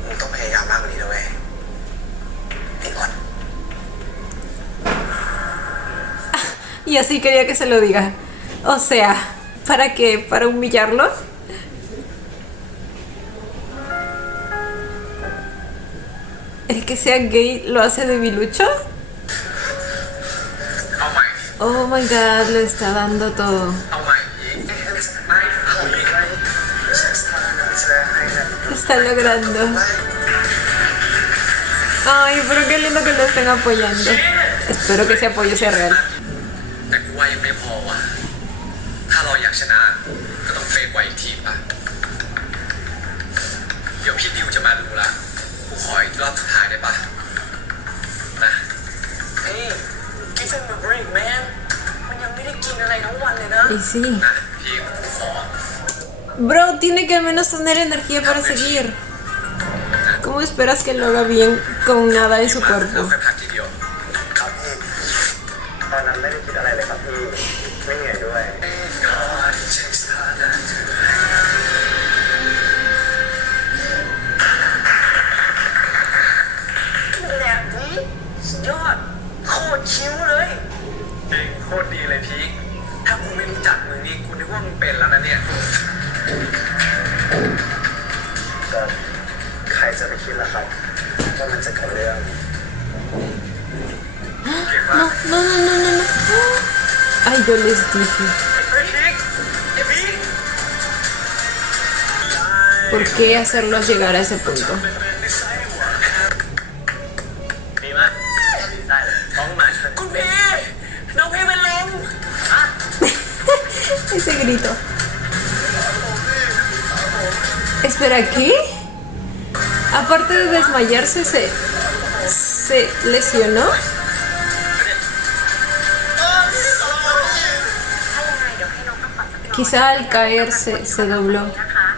มึงต้องพยายามมากกว่านี้นะเว้ยไอ้บอล Y así quería que se lo diga. O sea, ¿para qué? ¿Para humillarlo? ¿El que sea gay lo hace debilucho? เอาใหม่ Oh my god, le está dando todo. เอาใหม่อีกไม่เอาอีก Lo está logrando. Ay, pero qué lindo que lo estén apoyando. Espero que ese apoyo sea real. แต่กูว่ายังไม่พอว่ะถ้าเราอยากชนะก็ต้องเฟกไว้อีกทีป่ะเดี๋ยวพี่ดิวจะมาดูละกูขออีกรอบสุดท้ายได้ป่ะนะ Hey give him a break man มันยังไม่ได้กินอะไรทั้งวันเลยนะ Y sí. นะพี่กูขอ Bro, tiene que al menos tener energía para seguir. ¿Cómo esperas que lo haga bien con nada en su เรา cuerpo? ค่อยพักทีเดียว ครับพี่ ตอนนั้นไม่ได้คิดอะไรเลยครับพี่ ไม่เหนื่อยด้วย แหลกนี้สุดยอดโคตรคิ้วเลย จริงโคตรดีเลยพีคถ้ากูไม่รู้จักมึงนี่กูนึกว่ามึงเป็นแล้วนะเนี่ย ก็ใครจะไปคิดล่ะครับว่ามันจะเกิดเรื่อง เก่งมาก No, no, no, no, no, no. Ay, yo les dije. เฮ้ยพีคไอ้พีค ¿Por qué hacerlos llegar a ese punto? ดีมากได้เลยต้องมาช่วย คุณพี่น้องพี่เป็นลม Ese grito. Espera, ¿qué? Aparte de desmayarse, se lesionó. Quizá al caer se dobló. นะคะ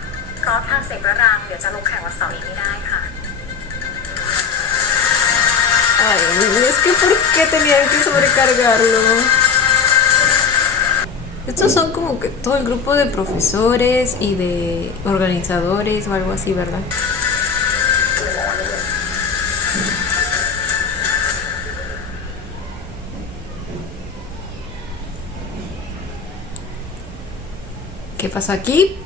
เพราะทางเสกพระรามเดี๋ยวจะลงแข่งวันเสาร์นี้ไม่ได้ค่ะ Ay, es que ¿por qué tenían que sobrecargarlo? Estos son como que todo el grupo de profesores y de organizadores o algo así, ¿verdad? ¿Qué pasó aquí?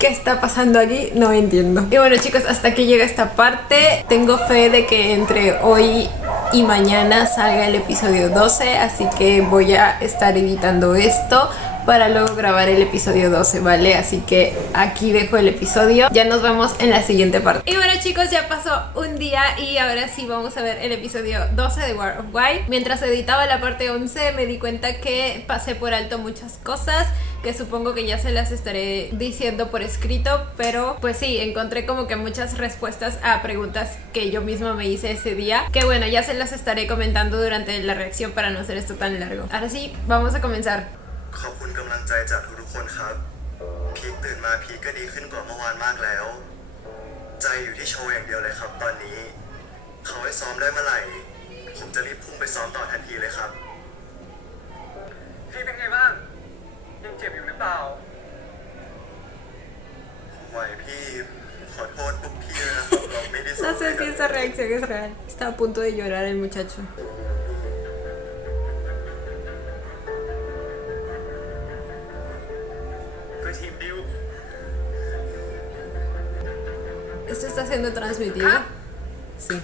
¿Qué está pasando aquí? No entiendo. Y bueno, chicos, hasta aquí llega esta parte. Tengo fe de que entre hoy y mañana salga el episodio 12, así que voy a estar editando esto para luego grabar el episodio 12, ¿vale? Así que aquí dejo el episodio. Ya nos vemos en la siguiente parte. Y bueno, chicos, ya pasó un día y ahora sí vamos a ver el episodio 12 de War of Why. Mientras editaba la parte 11 me di cuenta que pasé por alto muchas cosas que supongo que ya se las estaré diciendo por escrito, pero pues sí, encontré como que muchas respuestas a preguntas que yo misma me hice ese día, que bueno, ya se las estaré comentando durante la reacción para no hacer esto tan largo. Ahora sí, vamos a comenzar. ขอบคุณกำลังใจจากทุกๆคนครับ พีคตื่นมาพีคก็ดีขึ้นกว่าเมื่อวานมากแล้ว ใจอยู่ที่โชว์อย่างเดียวเลยครับตอนนี้ เขาให้ซ้อมได้เมื่อไหร่ ผมจะรีบพุ่งไปซ้อมต่อทันทีเลยครับ พี่เป็นไงบ้าง ยังเจ็บอยู่หรือเปล่า ผมไหวพี่ ขอโทษพวกพี่ด้วยนะครับ เราไม่ได้ซ้อ No ม sé si esa reacción es real. Está a punto de llorar el muchacho. ¿Esto está siendo transmitido? Sí.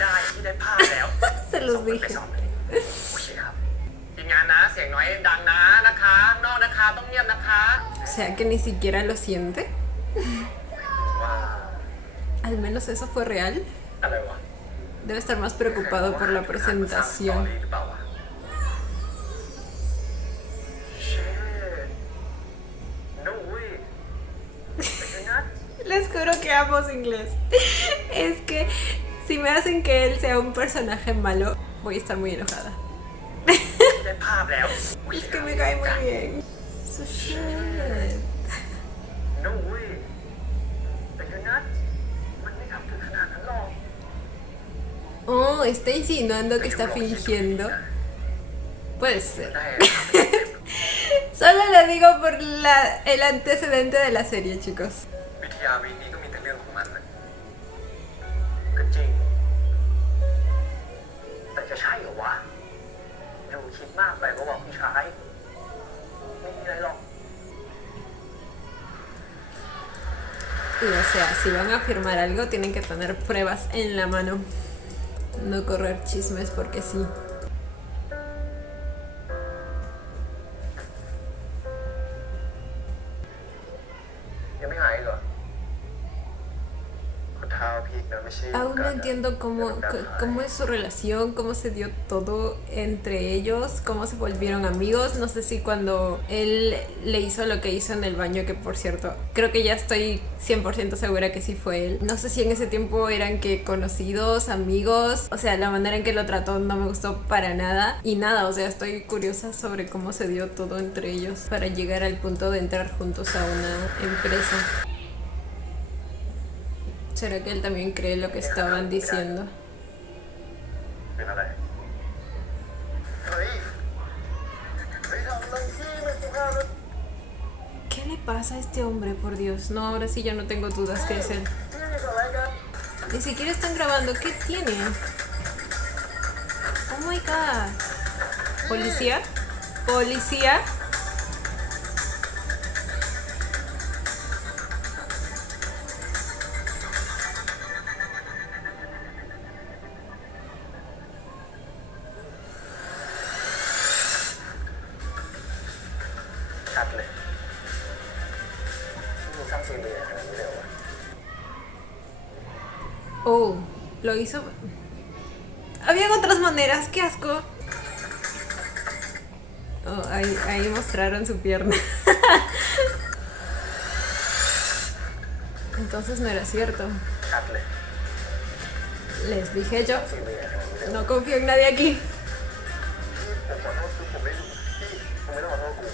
ได้ที่ได้ภาพแล้ว Se los ไป dije. ซ้อมเลยโอเคครับทีมงานนะเสียงน้อยดังนะนะคะนอกนะคะต้องเงียบนะคะ O sea que ni siquiera lo siente. ว้า Al menos eso fue real. อะไรวะ Debe estar más preocupado por la presentación. หรือเปล่าวะ Shit No way Are you nuts? Les juro que amo su inglés. Es que si me hacen que él sea un personaje malo, voy a estar muy enojada. ได้ภาพแล้ว Es que me cae muy bien. So shit. No way Are you nuts? มันไม่ทำถึงขนาดนั้นหรอก Oh, está insinuando que está fingiendo. Puede ser. ได้ Solo lo digo por el antecedente de la serie, chicos. วิทยาวีนี้ก็มีแต่เรื่องของมันนะก็จริง แต่จะใช่เหรอวะอยู่คิดมากไปก็ว่าผู้ชาย Y o sea, si van a firmar algo, tienen que tener pruebas en la mano. No correr chismes porque sí. ยังไม่หายอีกเหรอข้อเท้าพี่นะไม่ใช่ Aún no การ entiendo cómo es su relación, cómo se dio todo entre ellos, cómo se volvieron amigos. No sé si cuando él le hizo lo que hizo en el baño, que por cierto, creo que ya estoy 100% segura que sí fue él. No sé si en ese tiempo eran que conocidos, amigos. O sea, la manera en que lo trató no me gustó para nada. Y nada, o sea, estoy curiosa sobre cómo se dio todo entre ellos para llegar al punto de entrar juntos a una empresa. ¿Será que él también cree lo que estaban diciendo? เป็นอะไรเฮ้ยเฮ้ยทำอะไรพี่ไม่สุภาพเลย ¿Qué le pasa a este hombre, por Dios? No, ahora sí ya no tengo dudas que es él. พี่มีอะไรกัน Ni siquiera están grabando. ¿Qué tiene? Oh my god. ¿Policía? ¿Policía? Cắtเลยมีซ้ำซีเรียขนาดนี้เลยวะ Oh, lo hizo. Habían otras maneras, qué asco. Oh, ahí mostraron su pierna. Entonces no era cierto. คัดเลย Les dije yo, ซีเรียขนาดนี้เลย no confío en nadie aquí. ผมขอโทษคือผมไม่รู้พี่ผมไม่ต้องขอโทษกู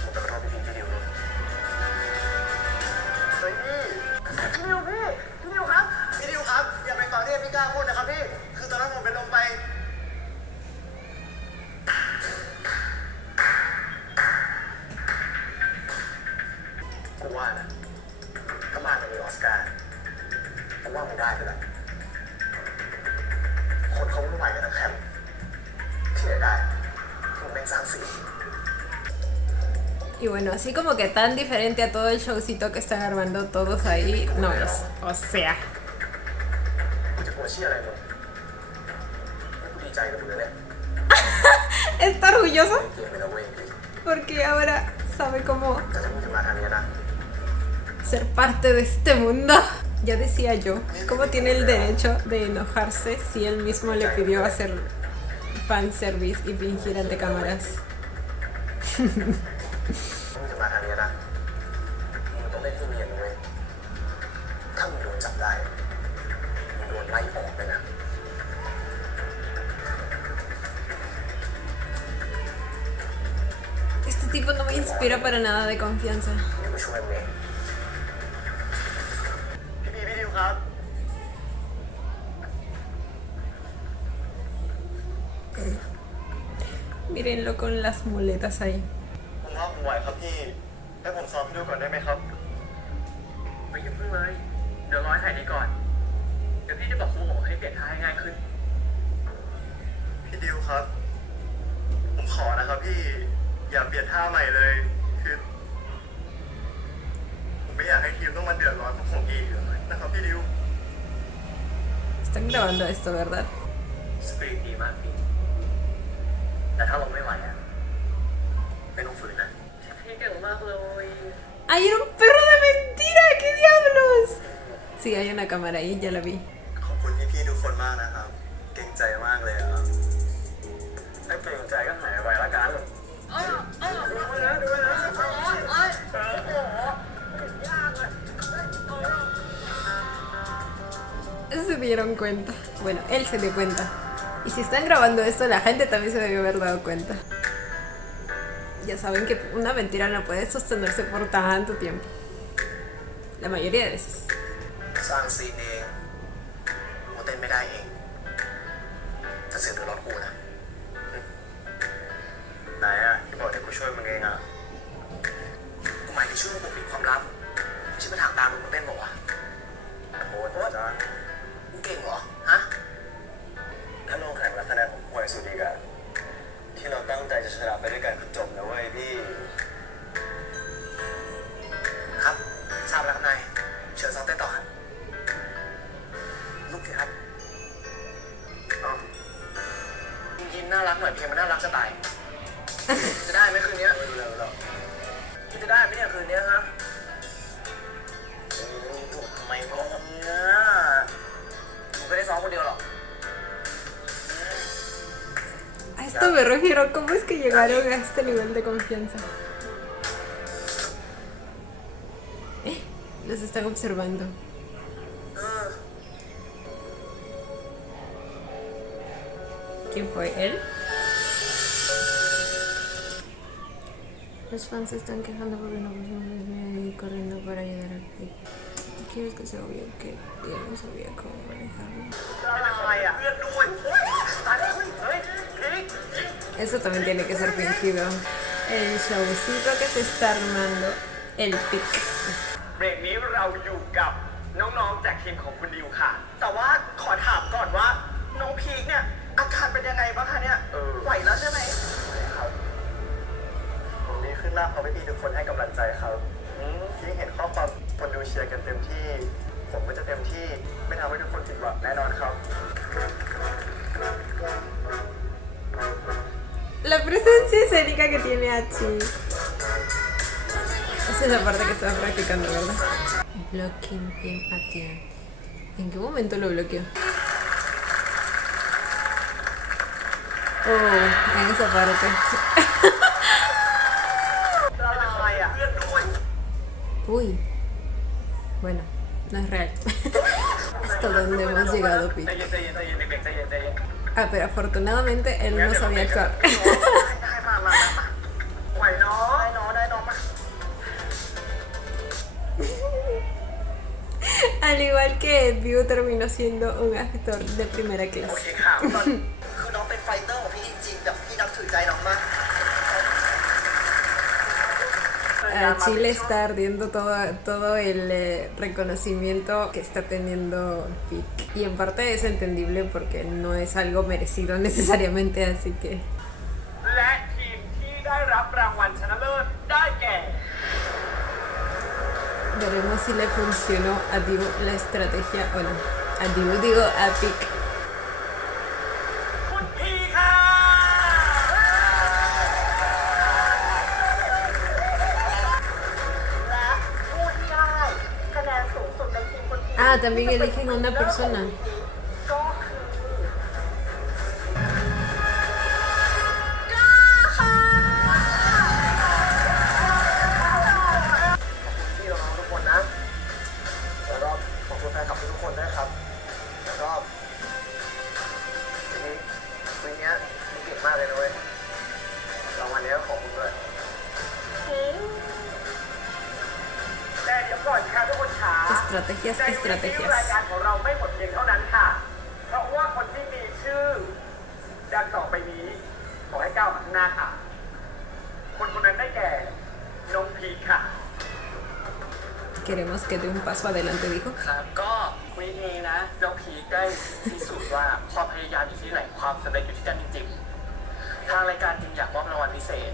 ผมจะขอโทษพี่ดิวด้วยเฮ้ยพี่ดิวครับพี่ดิวครับอย่าไปต่อที่พี่กล้าพูดนะครับพี่คือตอนนั้นผมเป็นลมไปกูว่านะถ้ามาจะมีออสการ์ผมว่าไม่ได้เลย คนเขาไม่ไหวกันทั้งแคมป์เสียได้ผมเป็นสร้างสี Y bueno, así como que tan diferente a todo el showcito que están armando todos ahí, no es. O sea, กูจะกลัวเชี่ยอะไรมึงกูดีใจกับมึงนะเนี่ย está orgulloso เกมไม่นะเว้ยพี่ porque ahora sabe cómo แต่ถ้ามึงจะมาทางนี้นะ ser parte de este mundo. Ya decía yo, ¿cómo tiene el derecho de enojarse si él mismo le pidió hacer fanservice y fingir ante cámaras? มึงจะมาทางนี้นะมึงต้องเล่นให้เนียนนะเว้ยถ้ามึงโดนจับได้มึงโดนไล่ออกเลยนะ Este tipo no me inspira para nada de confianza. เดี๋ยวกูช่วยมึงเองพี่ดิวครับ Mírenlo con las muletas ahí. ผมว่าผมไหวครับพี่ให้ผมซ้อมพี่ดิวก่อนได้ไหมครับไม่อย่าเพิ่งเลยเดี๋ยวรอให้ถ่ายนี้ก่อนเดี๋ยวพี่จะบอกครูหมอให้เปลี่ยนท่าให้ง่ายขึ้นพี่ดิวครับ ผมขอนะครับพี่อย่าเปลี่ยนท่าใหม่เลยคือผมไม่อยากให้ทีมต้องมาเดือดร้อนเพราะผมอีกนะครับพี่ดิว Están grabando esto, ¿verdad? สปิริตดีมากพี่แต่ถ้าเราไม่ไหวอ่ะไม่ต้องฝืนนะพี่เก่งมากเลย ¡Ay, era un perro de mentira! ¡Qué diablos! Sí, hay una cámara ahí, ya la vi. ขอบคุณพี่ๆทุกคนมากนะครับเก่งใจมากเลยอ่ะถ้าเก่งใจก็หายไปละกันดูไว้นะดูไว้นะ Se dieron cuenta. Bueno, él se dio cuenta. Y si están grabando esto, la gente también se debió haber dado cuenta. Ya saben que una mentira no puede sostenerse por tanto tiempo. La mayoría de veces. สร้างซีนเองกูเต้นไม่ได้เองจะเสียเดือดร้อนกูนะไหนอ่ะที่บอกเดี๋ยวกูช่วยมึงเองอ่ะกูหมายถึงช่วยมึงปกปิดความลับไม่ใช่ไปทางตามมึงมาเต้นบอกว่าวะโอ้โหจ้ามึงเก่งเหรอฮะถ้าลงแข่งแล้วคะแนนผมห่วยสุดอีกอะที่เราตั้งใจจะชนะไปด้วยกันคือจบนะเว้ยพี่ ารักจะตาย จะได้ไหมคืนนี้ไม่รู้แล้วคิดจะได้ไหมเนี่ยคืนนี้ฮะทำไมวะเนี่ยมึงไม่ได้ซ้อมคนเดียวหรอก A esto me refiero, ¿cómo es que llegaron a este nivel de confianza? Los están observando. ¿Quién fue? ¿Él? Los fans se están quejando porque no pusimos bien y corriendo para ayudar al Pic. Quieres que sea obvio que ya no sabía cómo manejarlo. Eso también tiene que ser fingido. El showcito que se está armando el Pic. เบรกนี้เราอยู่กับน้องๆจากทีมของคุณดิวค่ะ แต่ว่าขอถามก่อนว่าน้องพีคเนี่ยอาการเป็นยังไงบ้างคะเนี่ยไหวแล้วใช่ไหมครับผมดีขึ้นมากเพราะพี่ๆทุกคนให้กำลังใจเขาที่เห็นข้อความคนดูเชียร์กันเต็มที่ผมก็จะเต็มที่ไม่ทำให้ทุกคนผิดหวังแน่นอนครับ La presencia escénica que tiene Hachi. Esa es la parte que estaba practicando, ¿verdad? Blocking him at the end. ¿En qué momento lo bloqueó? Oh, en esa parte. Uy. Bueno, no es real. Hasta dónde hemos llegado, Pic. Ah, pero afortunadamente él no sabía actuar. Al igual que View terminó siendo un actor de primera clase. A Chile está ardiendo todo el reconocimiento que está teniendo Pic. Y en parte es entendible porque no es algo merecido necesariamente, así que... Veremos si le funcionó a Diu la estrategia o no. A Diu digo a Pic. Ah, también eligen a una persona. Estrategias, estrategias. รายการของเราไม่หมดเพียงเท่านั้นค่ะ เพราะว่าคนที่มีชื่อดังต่อไปนี้ขอให้ก้าวมาข้างหน้าค่ะ คนคนนั้นได้แก่น้องพีคค่ะ Queremos que dé un paso adelante, dijo. ครับก็วีคนี้นะน้องพีคได้พิสูจน์ว่าความพยายามอยู่ที่ไหนความสำเร็จอยู่ที่นั่นจริงๆทางรายการจึงอยากมอบรางวัลพิเศษ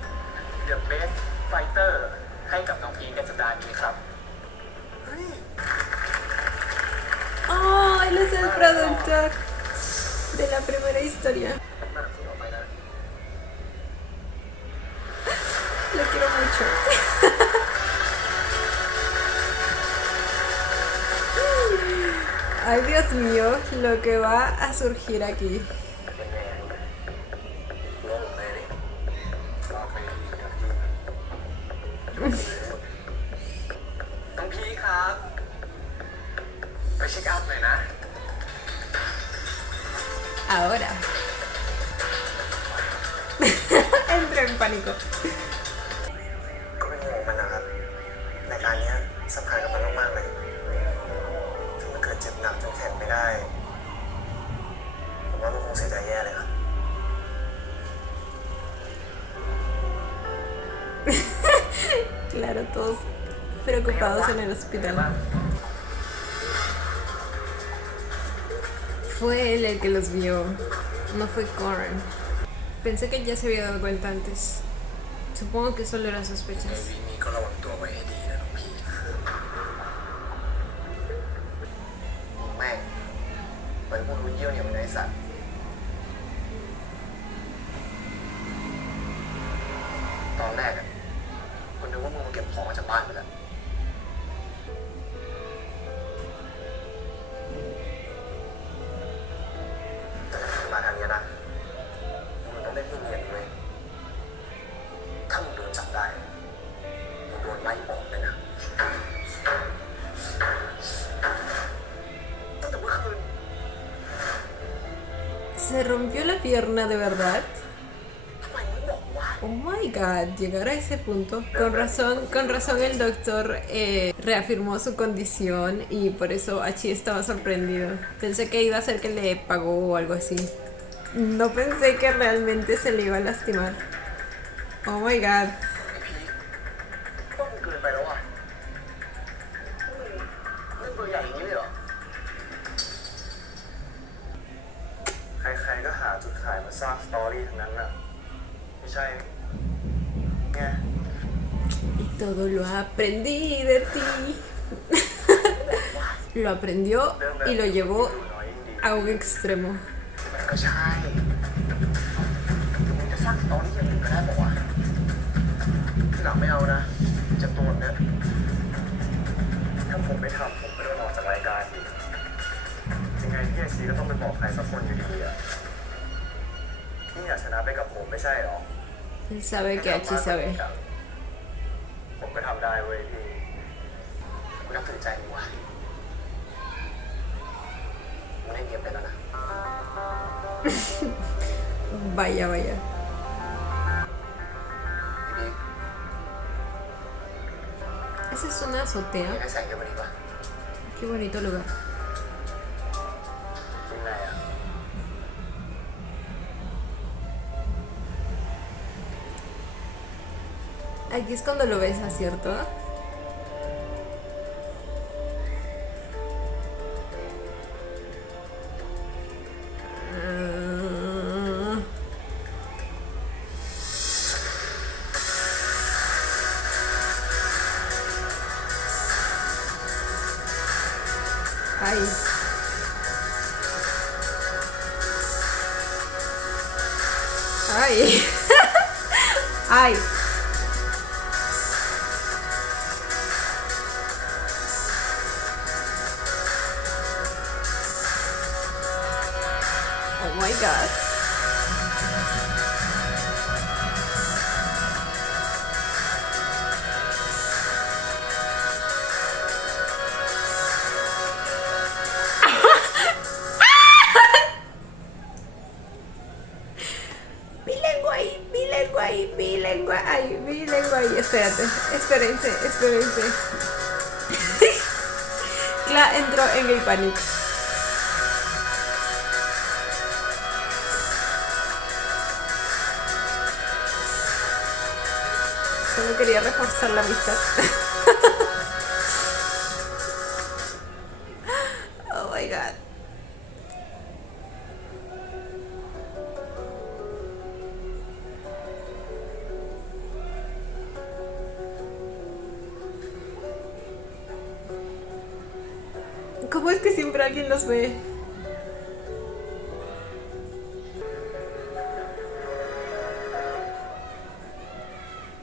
The Best Fighter ให้กับน้องพีคในสัปดาห์นี้ครับ Oh, él es el productor de la primera historia. Lo quiero mucho. Ay, Dios mío, lo que va a surgir aquí. น้องพีคครับ ไปเช็คอัพหน่อยนะ Ahora. Entra en pánico. ก็เป็นห่วงมันนะครับรายการนี้สำคัญกับมันมากๆเลยถ้ามันเกิดเจ็บหนักจนแข่งไม่ได้ผมว่ามันคงเสียใจแย่เลยครับ Claro, todos preocupados en el hospital. Fue él el que los vio, no fue Corran. Pensé que ya se había dado cuenta antes. Supongo que solo eran sospechas. วีนี้ก็ระวังตัวไว้ให้ดีนะน้องพีแม่งไปพูดรู้เยี่ยวเนี่ยมันไอ้สัตว์ ตอนแรกอะคุณนึกว่ามึงมาเก็บของมาจากบ้านไปแล้วมาทางนี้นะมึงต้องได้ที่เรียนเว้ยถ้ามึงโดนจับได้มึงโดนไล่ออกเลยนะตั้งแต่เมื่อคืน Se rompió la pierna de verdad. ทำไมมึงบอกว่า Oh my god, llegar a ese punto. Con razón el doctor reafirmó su condición y por eso Hachi estaba sorprendido. Pensé que iba a ser que le pagó o algo así. No pensé que realmente se le iba a lastimar. Oh my god. ไอ้พีคว่ามึงเกินไปแล้วอ่ะมึงเล่นตัวใหญ่อย่างนี้เลยเหรอ ใครๆก็หาจุดขายมาสร้างสตอรี่ทั้งนั้นน่ะ ไม่ใช่ไง Y todo lo aprendí de ti. Lo aprendió y lo llevó a un extremo. มันก็ใช่มึงจะสร้างสตอรี่อย่างอื่นก็ได้บอกว่าที่หลังไม่เอานะจะตัวแบบเนี้ยถ้าผมไม่ทำผมไม่โดนออกจากรายการอีกยังไงพี่ไอซีก็ต้องไปบอกใครสักคนอยู่ดีอ่ะพี่อยากชนะไปกับผมไม่ใช่หรอ Él sabe que Hachi sabe. ผมก็ทำได้เว้ยพี่กูนับถือใจมึงว่ะมึงเล่นเกมเป็นแล้วนะ Vaya, vaya. พี่ Esa es una มี azotea. ให้แสงเยอะกว่านี้ป่ะ Qué bonito lugar. จริงไงอ่ะ Aquí es cuando lo besas, ¿cierto? Ah. Ay. Ay. Ay. Oh my god. Mi lengua ahí, mi lengua ahí, mi lengua ahí, mi lengua ahí. Espérate, espérense. Cla entró en Gay Panic. Solo quería reforzar la amistad. Oh my god. ¿Cómo es que siempre alguien los ve?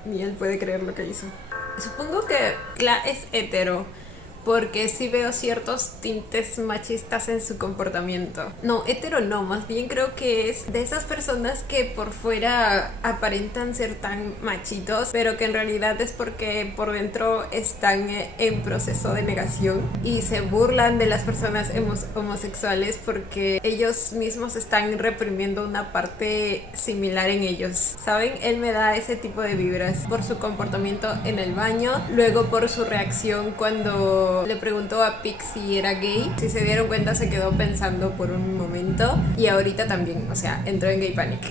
Ni él puede creer lo que hizo. Supongo que Cla es hetero, porque sí veo ciertos tintes machistas en su comportamiento. No, hetero no, más bien creo que es de esas personas que por fuera aparentan ser tan machitos, pero que en realidad es porque por dentro están en proceso de negación y se burlan de las personas homosexuales porque ellos mismos están reprimiendo una parte similar en ellos. ¿Saben? Él me da ese tipo de vibras por su comportamiento en el baño, luego por su reacción cuando le preguntó a Pix si era gay. Si se dieron cuenta, se quedó pensando por un momento. Y ahorita también, o sea, entró en Gay Panic.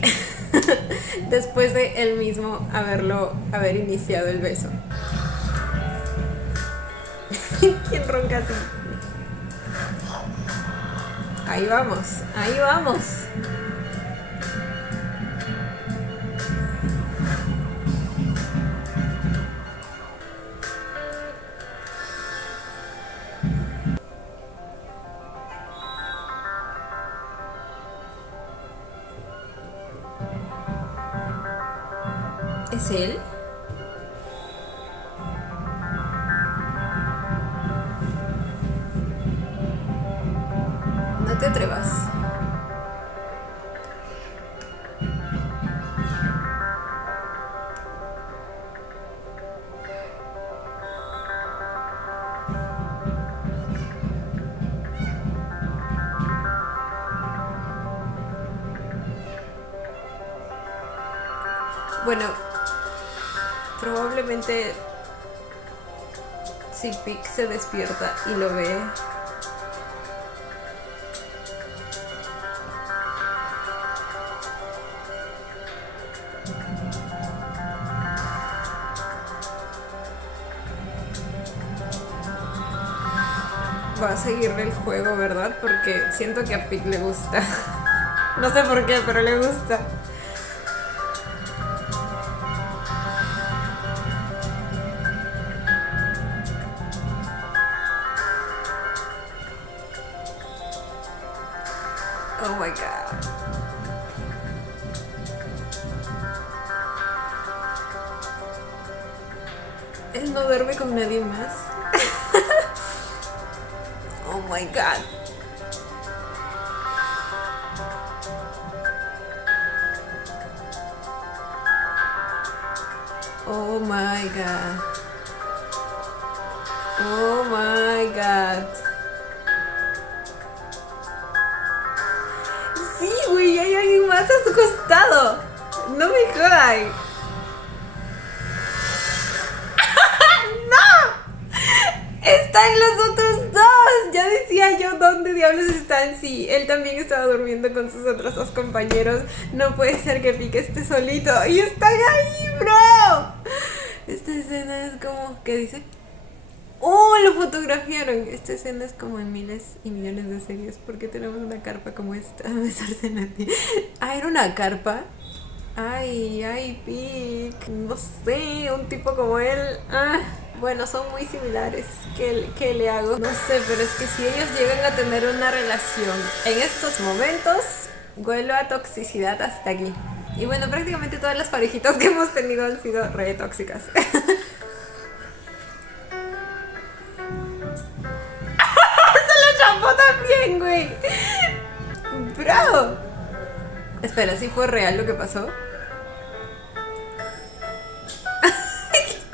Después de él mismo haber iniciado el beso. ¿Quién ronca así? Ahí vamos, ahí vamos. ¿Es él? te atrevas. Bueno, probablemente si Pig se despierta y lo ve, va a seguirle el juego, ¿verdad? Porque siento que a Pig le gusta. No sé por qué, pero le gusta. Oh my god. Él no duerme con nadie más. Oh my god. Oh my god. Oh my god. Sí, güey, hay alguien más a su costado. No me jodan. ¡No! Están los otros dos. Ya decía yo dónde diablos están. Sí, él también estaba durmiendo con sus otros dos compañeros. No puede ser que Pig esté solito. Y están ahí, bro. Esta escena es como... ¿Qué dice? ¡Oh! Lo fotografiaron. Esta escena es como en miles y millones de series. ¿Por qué tenemos una carpa como esta? Besarse en ti. Ah, ¿era una carpa? Ay, Pig. No sé, un tipo como él. Ah, bueno, son muy similares. ¿Qué le hago? No sé, pero es que si ellos llegan a tener una relación en estos momentos, huelo a toxicidad hasta aquí. Y bueno, prácticamente todas las parejitas que hemos tenido han sido re tóxicas. Champó también, güey. Bro. Espera, ¿sí fue real lo que pasó?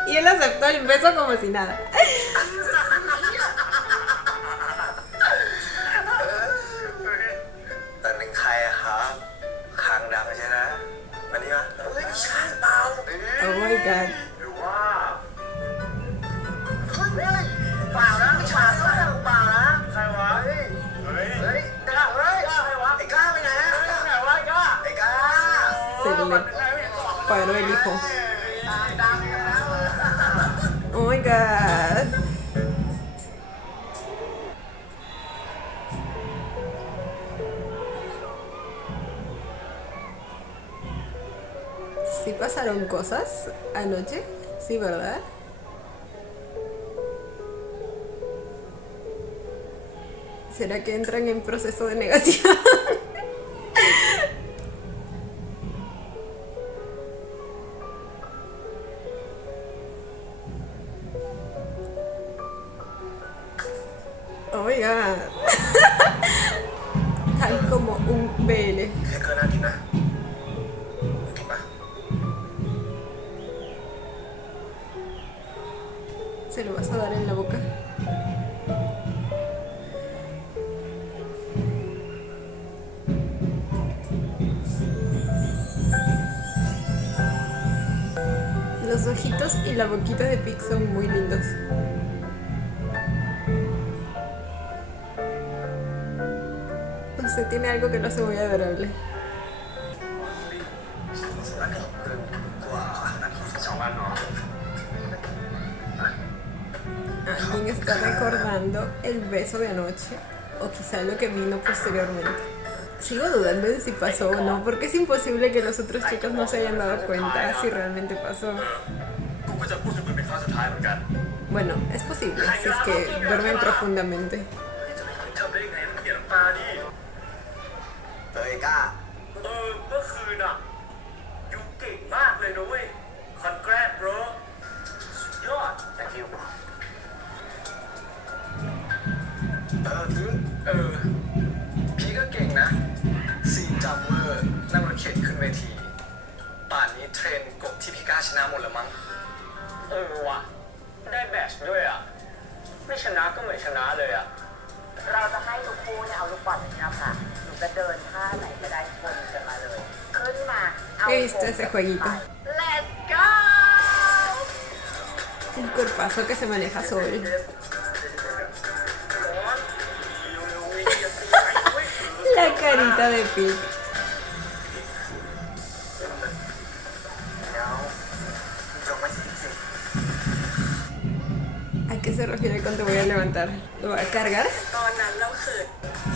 Y él aceptó el beso como si nada. แต่เป็นใครอะครับคางดำใช่ไหมวันนี้วะเฮ้ยใช่เปล่า Oh my god. หรือว่า เฮ้ยเปล่านะไม่ใช่เปล่านะเปล่านะ ใครวะ เฮ้ย เฮ้ย เฮ้ยกล้าเฮ้ย ใครวะ ไอ้กล้าไปไหนอะ ใครวะไอ้ก้า ไอ้กล้า Se le paró el hijo. Oh my god. ¿Sí pasaron cosas anoche? Sí, ¿verdad? ¿Será que entran en proceso de negación? Oh my god. Tal como un BL. แค่เกินน่ากินนะกินปะ ¿Se lo vas a dar en la boca? Los ojitos y la boquita de Pig son muy lindos. No sé, tiene algo que lo hace muy adorable. ชาวบ้านเนาะ Alguien está recordando el beso de anoche, o quizá lo que vino posteriormente. Sigo dudando de si pasó o no, porque es imposible que los otros chicos no se hayan dado cuenta si realmente pasó. กูก็จะพูดถึงมันเป็นครั้งสุดท้ายเหมือนกัน Bueno, es posible, si es que duermen profundamente. ทำได้ไงมันเกลียดน้ำตาดิ เฮ้ยกล้า เมื่อคืนอ่ะยูเก่งมากเลยนะเว้ย Congrats bro สุดยอด thank you พี่ ป่านนี้เทรนกบที่พี่ก้าชนะหมดแล้วมั้งว่ะได้แบตช์ด้วยอ่ะไม่ชนะก็เหมือนชนะเลยอ่ะ เราจะให้ทุกคู่เนี่ยเอาลูกบอลไปนับค่ะหนูจะเดินท่าไหนก็ได้ชนกันมาเลย ขึ้นมาเอา He visto ese jueguito. Let's go El cuerpazo que se maneja Sol. La carita de Pete. ¿A qué se refiere con te voy a levantar? ¿Lo va a cargar? ตอนนั้นเราเขิน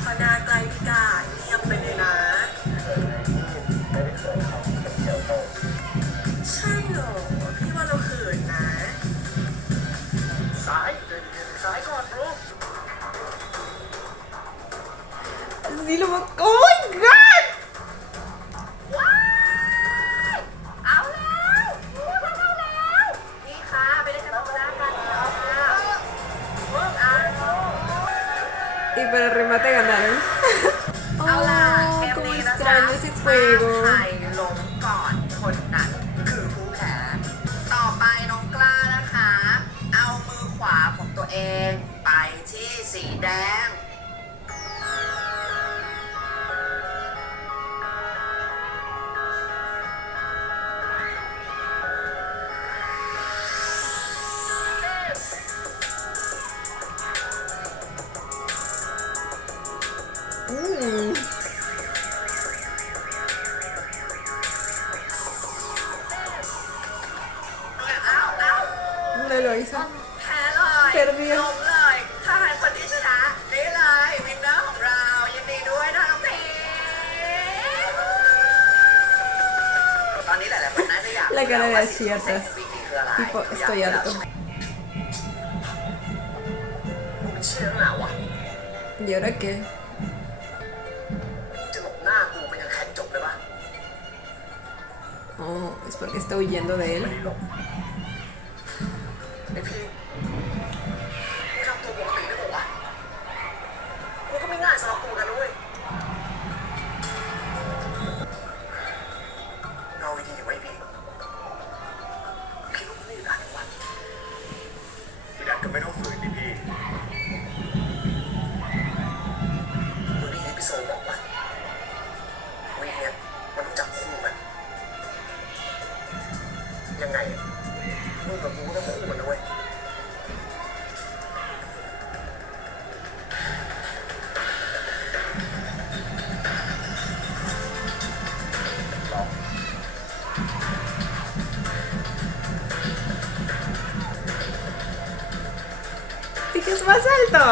พอหนาใกล้พี่กาเงียบไปเลยนะ ใช่เหรอพี่ว่าเราเขินนะ ซ้ายก่อนลูก Sí, lo va. ¡Oh my god! เอาแล้วเอาแล้วนี่ค่ะไปเล่นกันต่อหน้ากันแล้วค่ะ Y para el remate ganaron. เอาล่ะ Oh, เกม cómo นี้นะจ๊ะ extraño ese ใค juego. รลงก่อนคนนั้นคือผู้แพ้ต่อไปน้องกล้านะคะ เอามือขวาของตัวเองไปที่สีแดง No lo hizo. แพ้เลย Perdió. ล้มเลยถ้าใครคนที่ชนะนี่เลยวินเนอร์ของเรายินดีด้วยนะน้องพีตอนนี้หลายๆคนน่าจะอยาก La cara de ว่า aciertas. สิ่งที่คืออะไร Tipo, estoy harto. มึงเชื่อหนาวะ ¿Y ahora qué? จะหลบหน้ากูไปยังแข่งจบเลยปะ Oh, es porque está huyendo de él. ไอพี่มึงทำตัวปกติได้หรอวะกูก็ไม่ง่ายสำหรับกูกันด้วยเอาวิธีไว้พี่คิดว่ามึงไม่ได้หรอวะพี่ดันก็ไม่ต้องฝืนดิพี่มึงได้ยินพี่โซบอกว่าวีเนี่ยมันรู้จักคู่กันยังไงอะมึงกับกูก็ต้องคู่กันนะเว้ย Sí que es más alto.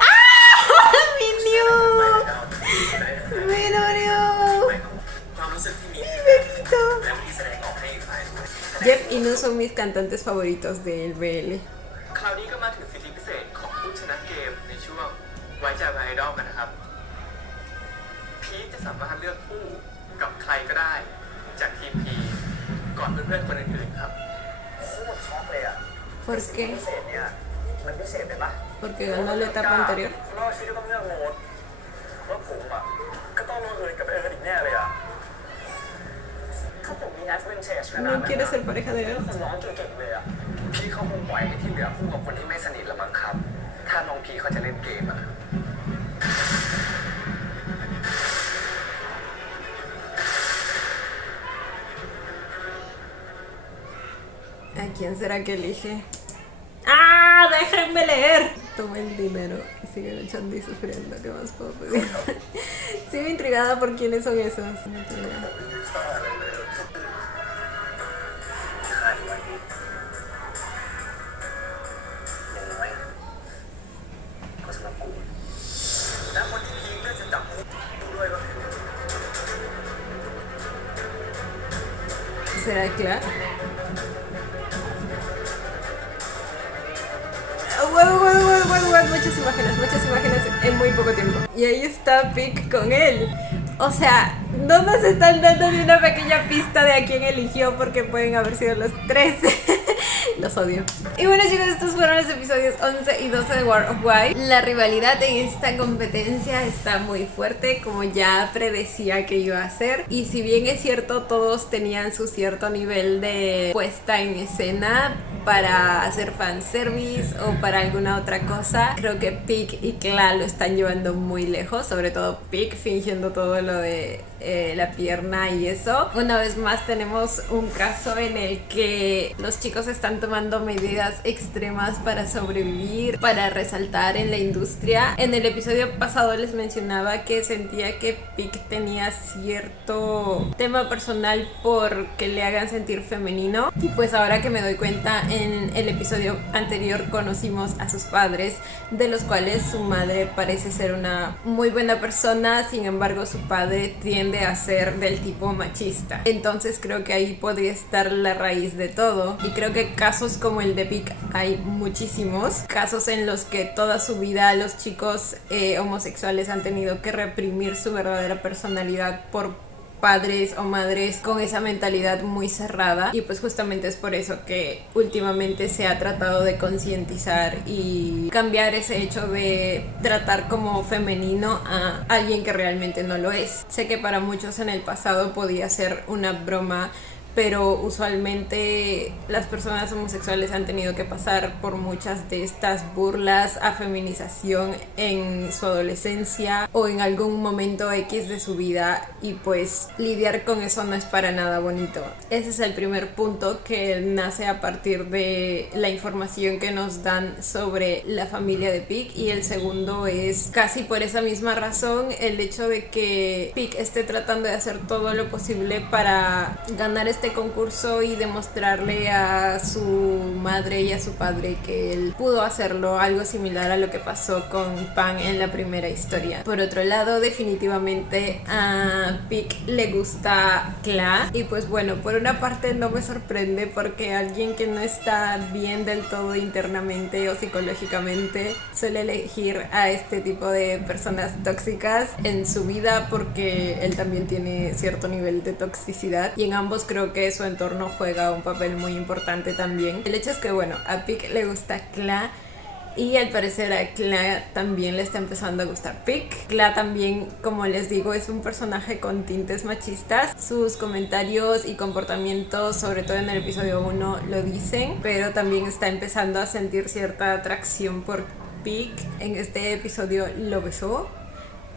¡Ah! ¡Mi New! ¡Mi New! ความรู้สึกที่มี ¡Bebito! และที่แสดงออกให้ฝ่ายด้วย Jeff y Nu son mis cantantes favoritos del BL. คราวนี้ก็มาถึงสิทธิพิเศษของผู้ชนะเกมในช่วงไว้ใจไอดอลกันนะครับ พีคจะสามารถเลือกคู่กับใครก็ได้จากทีมพีก่อนเพื่อนๆคนอื่นๆครับโคตรช็อกเลยอ่ะ ¿Por พิ qué? เศษเนี่ยมันพิเศษไปปะ Porque ganó la etapa anterior. รอบชีก็ต้องเลือกโหมดว่าผมอ่ะก็ต้องลงเอยกับเอิร์ธอีกแน่เลยอ่ะถ้าผมมีแอดเวนเทจขนาดนั้น No quiere ser pareja de ก็ él. คงร้องเก่งๆเลยอ่ะพี่เขาคงปล่อยให้ที่เหลือคู่กับคนที่ไม่สนิทละมั้งครับ ถ้าน้องพีเขาจะเล่นเกมอ่ะ ¿A quién será que elige? ¡Ah! ¡Déjenme leer! Toma el dinero y sigue luchando y sufriendo. ¿Qué más puedo pedir? Sigo intrigada por quiénes son esos. No tengo idea. คาดไว้อย่างน้อยก็สำหรับกูและคนที่พีคเลือกจะจับคู่ด้วยก็คือ ¿Será Clark? Muchas imágenes en muy poco tiempo. Y ahí está Pic con él. O sea, no nos están dando ni una pequeña pista de a quién eligió porque pueden haber sido los tres. Los odio. Y bueno chicos, estos fueron los episodios 11 y 12 de War of Why. La rivalidad en esta competencia está muy fuerte, como ya predecía que iba a ser. Y si bien es cierto, todos tenían su cierto nivel de puesta en escena para hacer fanservice o para alguna otra cosa, creo que Pieck y Kla lo están llevando muy lejos, sobre todo Pieck fingiendo todo lo de la pierna y eso. Una vez más tenemos un caso en el que los chicos están tomando medidas extremas para sobrevivir, para resaltar en la industria. En el episodio pasado les mencionaba que sentía que Pieck tenía cierto tema personal por que le hagan sentir femenino, y pues ahora que me doy cuenta, en el episodio anterior conocimos a sus padres, de los cuales su madre parece ser una muy buena persona, sin embargo su padre tiende a ser del tipo machista. Entonces creo que ahí podría estar la raíz de todo, y creo que casos como el de Pieck hay muchísimos, casos en los que toda su vida los chicos homosexuales han tenido que reprimir su verdadera personalidad por padres o madres con esa mentalidad muy cerrada, y pues justamente es por eso que últimamente se ha tratado de concientizar y cambiar ese hecho de tratar como femenino a alguien que realmente no lo es. Sé que para muchos en el pasado podía ser una broma, pero usualmente las personas homosexuales han tenido que pasar por muchas de estas burlas a feminización en su adolescencia o en algún momento X de su vida, y pues lidiar con eso no es para nada bonito. Ese es el primer punto, que nace a partir de la información que nos dan sobre la familia de Pieck, y el segundo es casi por esa misma razón el hecho de que Pieck esté tratando de hacer todo lo posible para ganar este concurso y demostrarle a su madre y a su padre que él pudo hacerlo, algo similar a lo que pasó con Pan en la primera historia. Por otro lado, definitivamente a Pieck le gusta Kla, y pues bueno, por una parte no me sorprende, porque alguien que no está bien del todo internamente o psicológicamente suele elegir a este tipo de personas tóxicas en su vida, porque él también tiene cierto nivel de toxicidad, y en ambos creo que su entorno juega un papel muy importante también. El hecho es que bueno, a Pieck le gusta Kla, y al parecer a Kla también le está empezando a gustar Pieck. Kla también, como les digo, es un personaje con tintes machistas. Sus comentarios y comportamientos, sobre todo en el episodio 1, lo dicen, pero también está empezando a sentir cierta atracción por Pieck. En este episodio lo besó,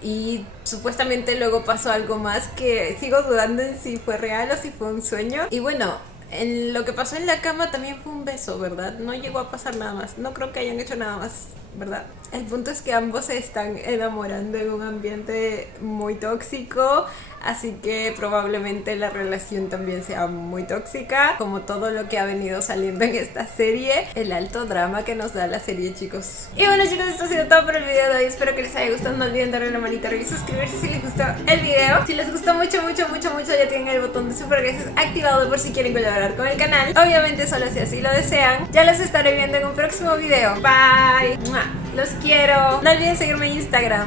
y supuestamente luego pasó algo más que sigo dudando en si fue real o si fue un sueño. Y bueno, en lo que pasó en la cama también fue un beso, ¿verdad? No llegó a pasar nada más. No creo que hayan hecho nada más, ¿verdad? El punto es que ambos se están enamorando en un ambiente muy tóxico, así que probablemente la relación también sea muy tóxica, como todo lo que ha venido saliendo en esta serie, el alto drama que nos da la serie, chicos. Y bueno chicos, esto ha sido todo por el video de hoy. Espero que les haya gustado. No olviden darle la manita arriba y suscribirse si les gustó el video. Si les gustó mucho, ya tienen el botón de super gracias activado por si quieren colaborar con el canal. Obviamente solo si así lo desean. Ya los estaré viendo en un próximo video. Bye. ¡Mua! Los quiero. No olviden seguirme en Instagram.